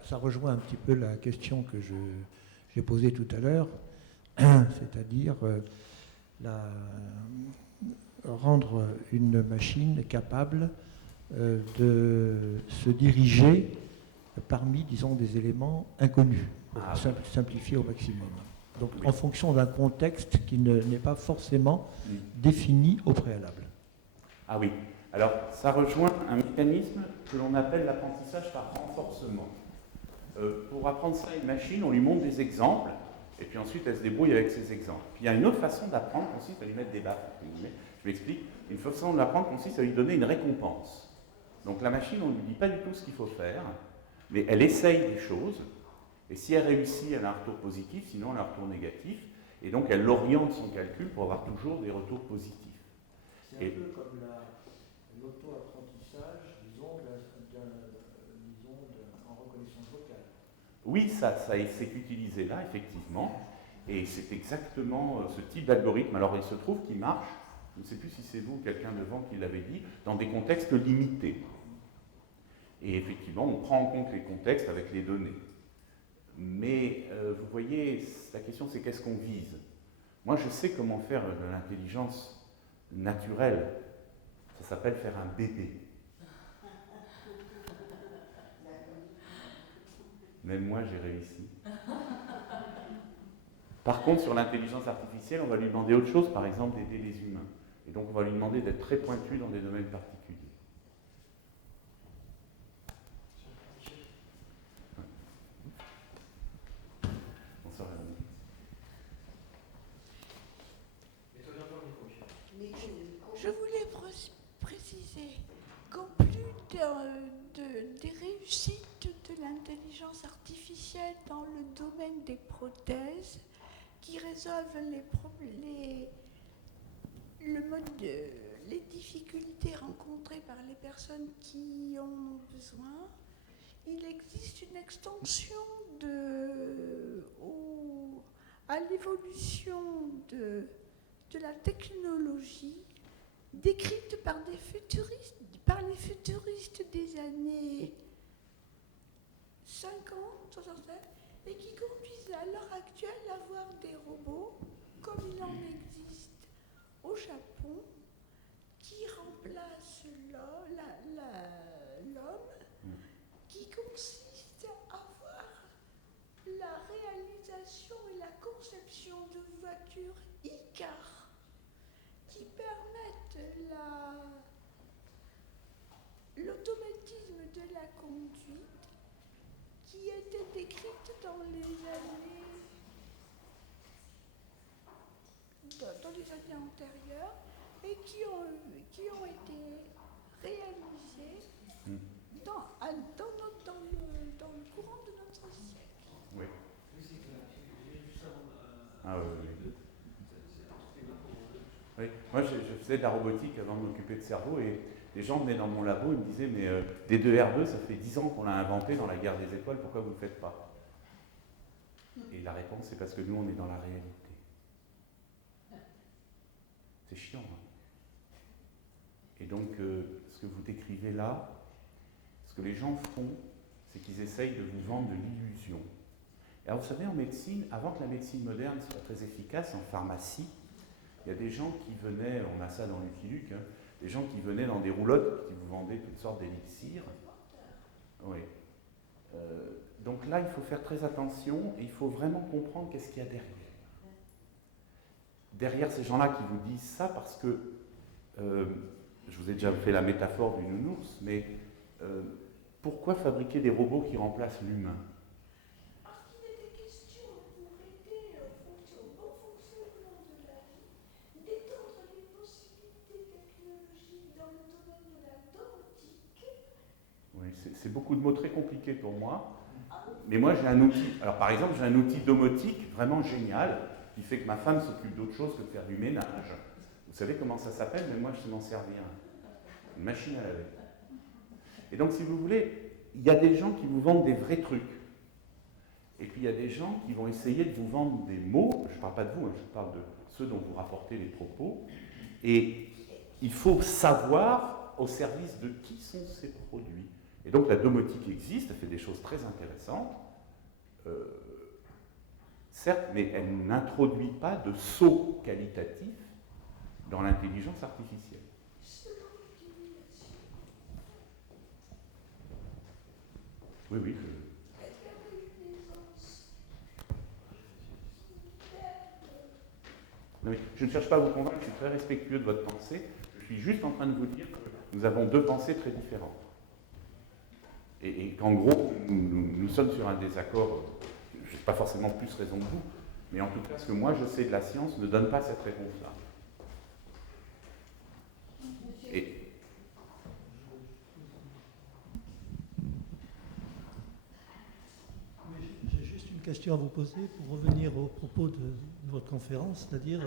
Ça rejoint un petit peu la question que j'ai posée tout à l'heure, c'est-à-dire rendre une machine capable de se diriger parmi, disons, des éléments inconnus, pour simplifier au maximum. Donc, en fonction d'un contexte qui n'est pas forcément défini au préalable. Ah oui, alors ça rejoint un mécanisme que l'on appelle l'apprentissage par renforcement. Pour apprendre ça à une machine, on lui montre des exemples, et puis ensuite elle se débrouille avec ces exemples. Puis il y a une autre façon d'apprendre, consiste à lui mettre des baffes. Je m'explique. Une façon d'apprendre consiste à lui donner une récompense. Donc la machine, on ne lui dit pas du tout ce qu'il faut faire, mais elle essaye des choses, et si elle réussit, elle a un retour positif, sinon elle a un retour négatif, et donc elle oriente son calcul pour avoir toujours des retours positifs. C'est un peu comme l'auto-apprentissage, disons, en reconnaissance vocale. Oui, c'est utilisé là, effectivement, et c'est exactement ce type d'algorithme. Alors il se trouve qu'il marche, je ne sais plus si c'est vous ou quelqu'un devant qui l'avait dit, dans des contextes limités. Et effectivement, on prend en compte les contextes avec les données. Mais vous voyez, la question c'est qu'est-ce qu'on vise? Moi je sais comment faire de l'intelligence naturelle. Ça s'appelle faire un bébé. Même moi j'ai réussi. Par contre, sur l'intelligence artificielle, on va lui demander autre chose, par exemple d'aider les humains. Et donc on va lui demander d'être très pointu dans des domaines particuliers. Bonsoir. Je voulais préciser qu'en plus des réussites de l'intelligence artificielle dans le domaine des prothèses, qui résolvent les difficultés rencontrées par les personnes qui en ont besoin, il existe une extension à l'évolution de la technologie décrite par les futuristes des années 50, 67, et qui conduisent à l'heure actuelle à voir des robots, comme il en existe au Japon, qui remplacent l'homme, qui consiste à voir la réalisation et la conception de voitures e-car qui permettent l'automatisme de la conduite, qui était décrite dans les années antérieures et qui ont été réalisées dans le courant de notre siècle. Oui. Ah oui. Oui. Moi, je faisais de la robotique avant de m'occuper de cerveau, et les gens venaient dans mon labo et me disaient, mais D2R2, ça fait 10 ans qu'on l'a inventé dans la guerre des étoiles, pourquoi vous ne le faites pas? Et la réponse, c'est parce que nous, on est dans la réalité. C'est chiant. Hein. Et donc, ce que vous décrivez là, ce que les gens font, c'est qu'ils essayent de vous vendre de l'illusion. Et alors, vous savez, en médecine, avant que la médecine moderne soit très efficace, en pharmacie, il y a des gens qui venaient, on a ça dans Lucky Luke, hein, des gens qui venaient dans des roulottes qui vous vendaient toutes sortes d'élixirs. Oui. Donc là, il faut faire très attention et il faut vraiment comprendre qu'est-ce qu'il y a derrière. Derrière ces gens-là qui vous disent ça, parce que, je vous ai déjà fait la métaphore du nounours, mais pourquoi fabriquer des robots qui remplacent l'humain? Parce qu'il était question, pour aider au bon fonctionnement de la vie, d'étendre les possibilités technologiques dans le domaine de la domotique. Oui, c'est beaucoup de mots très compliqués pour moi. Mais moi, j'ai un outil. Alors, par exemple, j'ai un outil domotique vraiment génial qui fait que ma femme s'occupe d'autre chose que de faire du ménage. Vous savez comment ça s'appelle? Mais moi, je sais m'en servir. une machine à laver. Et donc, si vous voulez, il y a des gens qui vous vendent des vrais trucs. Et puis, il y a des gens qui vont essayer de vous vendre des mots. Je ne parle pas de vous, hein, je parle de ceux dont vous rapportez les propos. Et il faut savoir au service de qui sont ces produits. Et donc, la domotique existe, elle fait des choses très intéressantes. Certes, mais elle n'introduit pas de saut qualitatif dans l'intelligence artificielle. Oui, oui. Non, mais je ne cherche pas à vous convaincre, je suis très respectueux de votre pensée. Je suis juste en train de vous dire que nous avons deux pensées très différentes. Et qu'en gros, nous sommes sur un désaccord. Je n'ai pas forcément plus raison que vous, mais en tout cas, ce que moi je sais de la science ne donne pas cette réponse-là. Et j'ai juste une question à vous poser pour revenir au propos de votre conférence, c'est-à-dire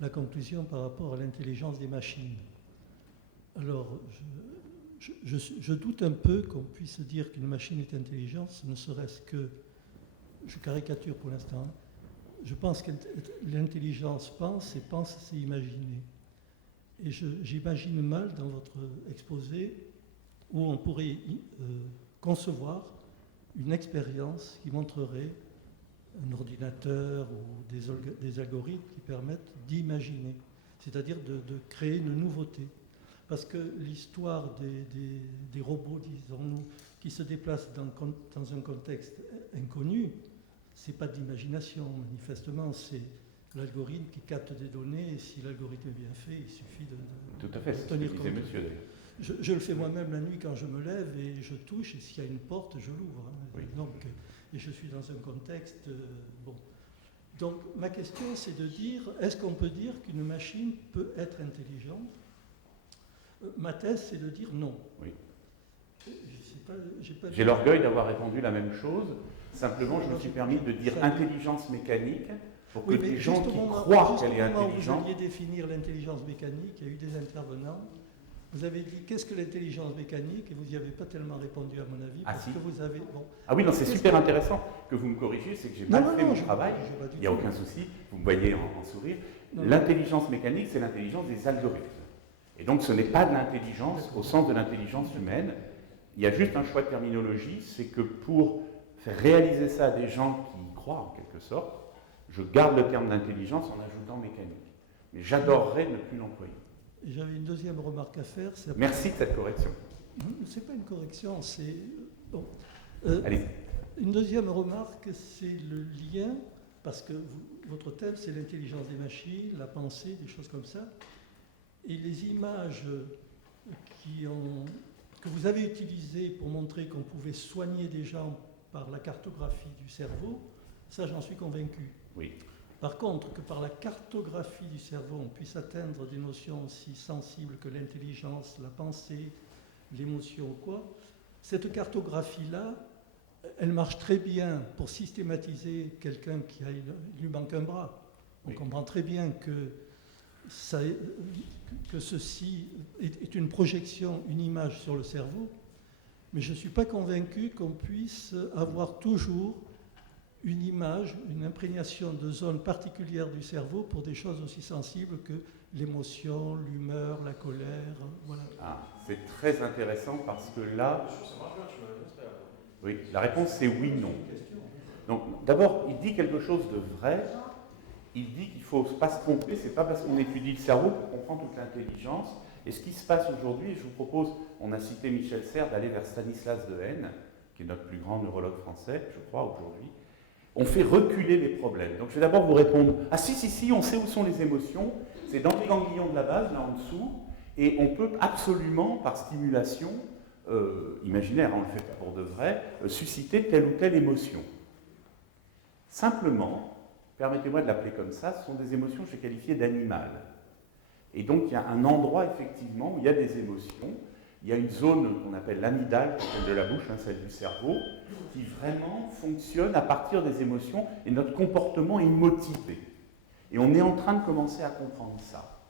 la conclusion par rapport à l'intelligence des machines. Alors, je doute un peu qu'on puisse dire qu'une machine est intelligente, ne serait-ce que, je caricature pour l'instant, je pense que l'intelligence pense, et pense, c'est imaginer. Et j'imagine mal dans votre exposé où on pourrait concevoir une expérience qui montrerait un ordinateur ou des algorithmes qui permettent d'imaginer, c'est-à-dire de créer une nouveauté. Parce que l'histoire des robots, disons-nous, qui se déplacent dans un contexte inconnu, c'est pas d'imagination, manifestement, c'est l'algorithme qui capte des données, et si l'algorithme est bien fait, il suffit de tout à fait, c'est tenir ce que compte. disait monsieur d'ailleurs. Je le fais moi-même la nuit quand je me lève et je touche, et s'il y a une porte, je l'ouvre. Hein. Oui. Donc, et je suis dans un contexte... bon. Donc ma question, c'est de dire, est-ce qu'on peut dire qu'une machine peut être intelligente ? Ma thèse, c'est de dire non. Oui. Pas J'ai l'orgueil d'avoir répondu la même chose. Simplement, je me suis permis de dire intelligence mécanique pour que les gens qui croient qu'elle est intelligente... Vous alliez définir l'intelligence mécanique, il y a eu des intervenants. Vous avez dit qu'est-ce que l'intelligence mécanique et vous n'y avez pas tellement répondu à mon avis. Parce que vous avez, bon, ah oui, non, c'est super intéressant que vous me corrigiez, c'est que j'ai mal fait mon travail. Il n'y a aucun souci, vous me voyez en sourire. L'intelligence mécanique, c'est l'intelligence des algorithmes. Et donc ce n'est pas de l'intelligence au sens de l'intelligence humaine. Il y a juste un choix de terminologie, c'est que pour faire réaliser ça à des gens qui y croient en quelque sorte, je garde le terme d'intelligence en ajoutant mécanique. Mais j'adorerais ne plus l'employer. J'avais une deuxième remarque à faire. Merci de cette correction. Ce n'est pas une correction, c'est... Bon. Allez. Une deuxième remarque, c'est le lien, parce que votre thème, c'est l'intelligence des machines, la pensée, des choses comme ça. Et les images que vous avez utilisées pour montrer qu'on pouvait soigner des gens par la cartographie du cerveau, ça j'en suis convaincu. Oui. Par contre, que par la cartographie du cerveau, on puisse atteindre des notions aussi sensibles que l'intelligence, la pensée, l'émotion ou quoi, cette cartographie-là, elle marche très bien pour systématiser quelqu'un qui lui manque un bras. On comprend très bien que ceci est une projection, une image sur le cerveau, mais je ne suis pas convaincu qu'on puisse avoir toujours une image, une imprégnation de zones particulières du cerveau pour des choses aussi sensibles que l'émotion, l'humeur, la colère, voilà. Ah, c'est très intéressant parce que là... Oui, la réponse c'est oui, non. Donc, d'abord, il dit quelque chose de vrai. Il dit qu'il ne faut pas se tromper, c'est pas parce qu'on étudie le cerveau qu'on comprend toute l'intelligence. Et ce qui se passe aujourd'hui, je vous propose, on a cité Michel Serres, d'aller vers Stanislas Dehaene, qui est notre plus grand neurologue français, je crois, aujourd'hui. On fait reculer les problèmes. Donc je vais d'abord vous répondre, ah si, on sait où sont les émotions, c'est dans les ganglions de la base, là en dessous, et on peut absolument, par stimulation imaginaire, on le fait pour de vrai, susciter telle ou telle émotion. Simplement, permettez-moi de l'appeler comme ça, ce sont des émotions que je vais qualifier d'animales. Et donc il y a un endroit effectivement où il y a des émotions, il y a une zone qu'on appelle l'amygdale, celle de la bouche, celle du cerveau, qui vraiment fonctionne à partir des émotions et notre comportement est motivé. Et on est en train de commencer à comprendre ça.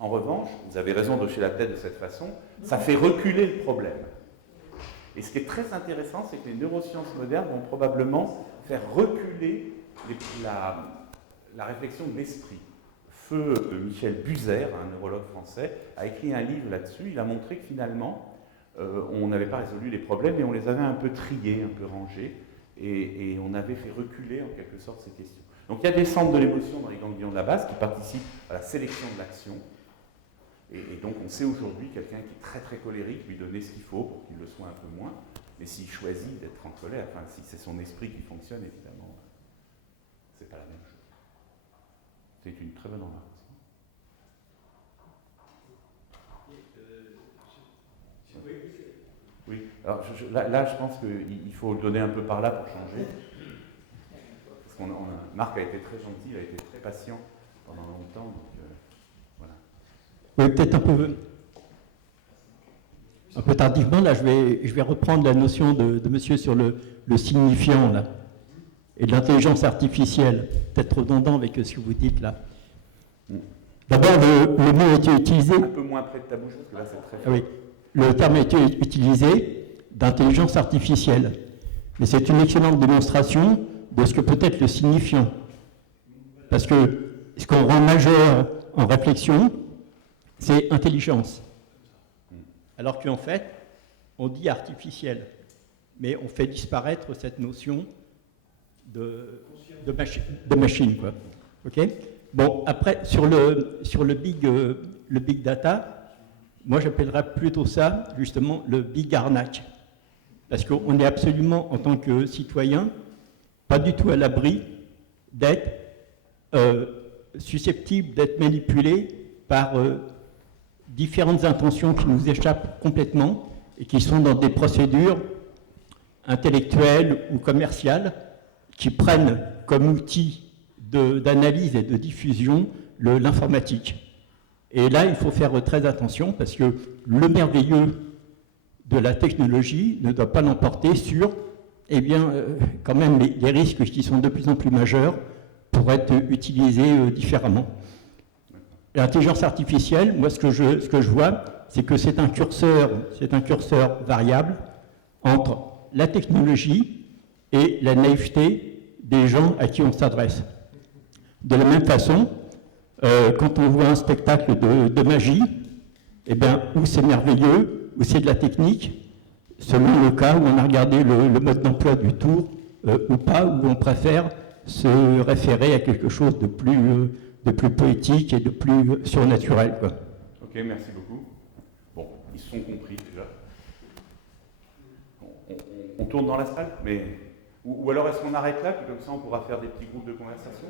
En revanche, vous avez raison d'hocher la tête de cette façon, ça fait reculer le problème. Et ce qui est très intéressant, c'est que les neurosciences modernes vont probablement faire reculer la réflexion de l'esprit. Feu Michel Buzer, un neurologue français, a écrit un livre là-dessus. Il a montré que finalement, on n'avait pas résolu les problèmes, mais on les avait un peu triés, un peu rangés, et on avait fait reculer en quelque sorte ces questions. Donc il y a des centres de l'émotion dans les ganglions de la base qui participent à la sélection de l'action. Et donc on sait aujourd'hui quelqu'un qui est très très colérique, lui donner ce qu'il faut pour qu'il le soit un peu moins. Mais s'il choisit d'être en colère, enfin si c'est son esprit qui fonctionne, évidemment, c'est pas la même chose. C'est une très bonne remarque. Oui, alors là je pense qu'il faut donner un peu par là pour changer. Parce Marc a été très gentil, il a été très patient pendant longtemps. Donc, voilà. Oui, peut-être un peu tardivement, là je vais reprendre la notion de monsieur sur le signifiant là, et de l'intelligence artificielle, peut-être redondant avec ce que vous dites là. D'abord, le mot a été utilisé. Un peu moins près de ta bouche, parce que là c'est très fort. Oui, le terme a été utilisé d'intelligence artificielle. Mais c'est une excellente démonstration de ce que peut être le signifiant. Parce que ce qu'on rend majeur en réflexion, c'est intelligence. Alors qu'en fait, on dit artificiel. Mais on fait disparaître cette notion de machine, quoi. Ok ? Bon, après, sur le big data, moi j'appellerais plutôt ça, justement, le big arnaque. Parce qu'on est absolument, en tant que citoyen, pas du tout à l'abri d'être susceptible d'être manipulé par différentes intentions qui nous échappent complètement et qui sont dans des procédures intellectuelles ou commerciales qui prennent comme outil d'analyse et de diffusion l'informatique. Et là, il faut faire très attention parce que le merveilleux de la technologie ne doit pas l'emporter sur, eh bien, quand même les risques qui sont de plus en plus majeurs pour être utilisés différemment. L'intelligence artificielle, moi, ce que je vois, c'est que c'est un curseur variable entre la technologie et la naïveté des gens à qui on s'adresse. De la même façon, quand on voit un spectacle de magie, eh bien, où c'est merveilleux, où c'est de la technique, selon le cas où on a regardé le mode d'emploi du tour ou pas, où on préfère se référer à quelque chose de plus poétique et de plus surnaturel, quoi. Ok, merci beaucoup. Bon, ils se sont compris déjà. On tourne dans la salle, mais ou alors est-ce qu'on arrête là, puis comme ça on pourra faire des petits groupes de conversation?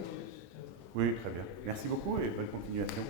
Oui, très bien. Merci beaucoup et bonne continuation.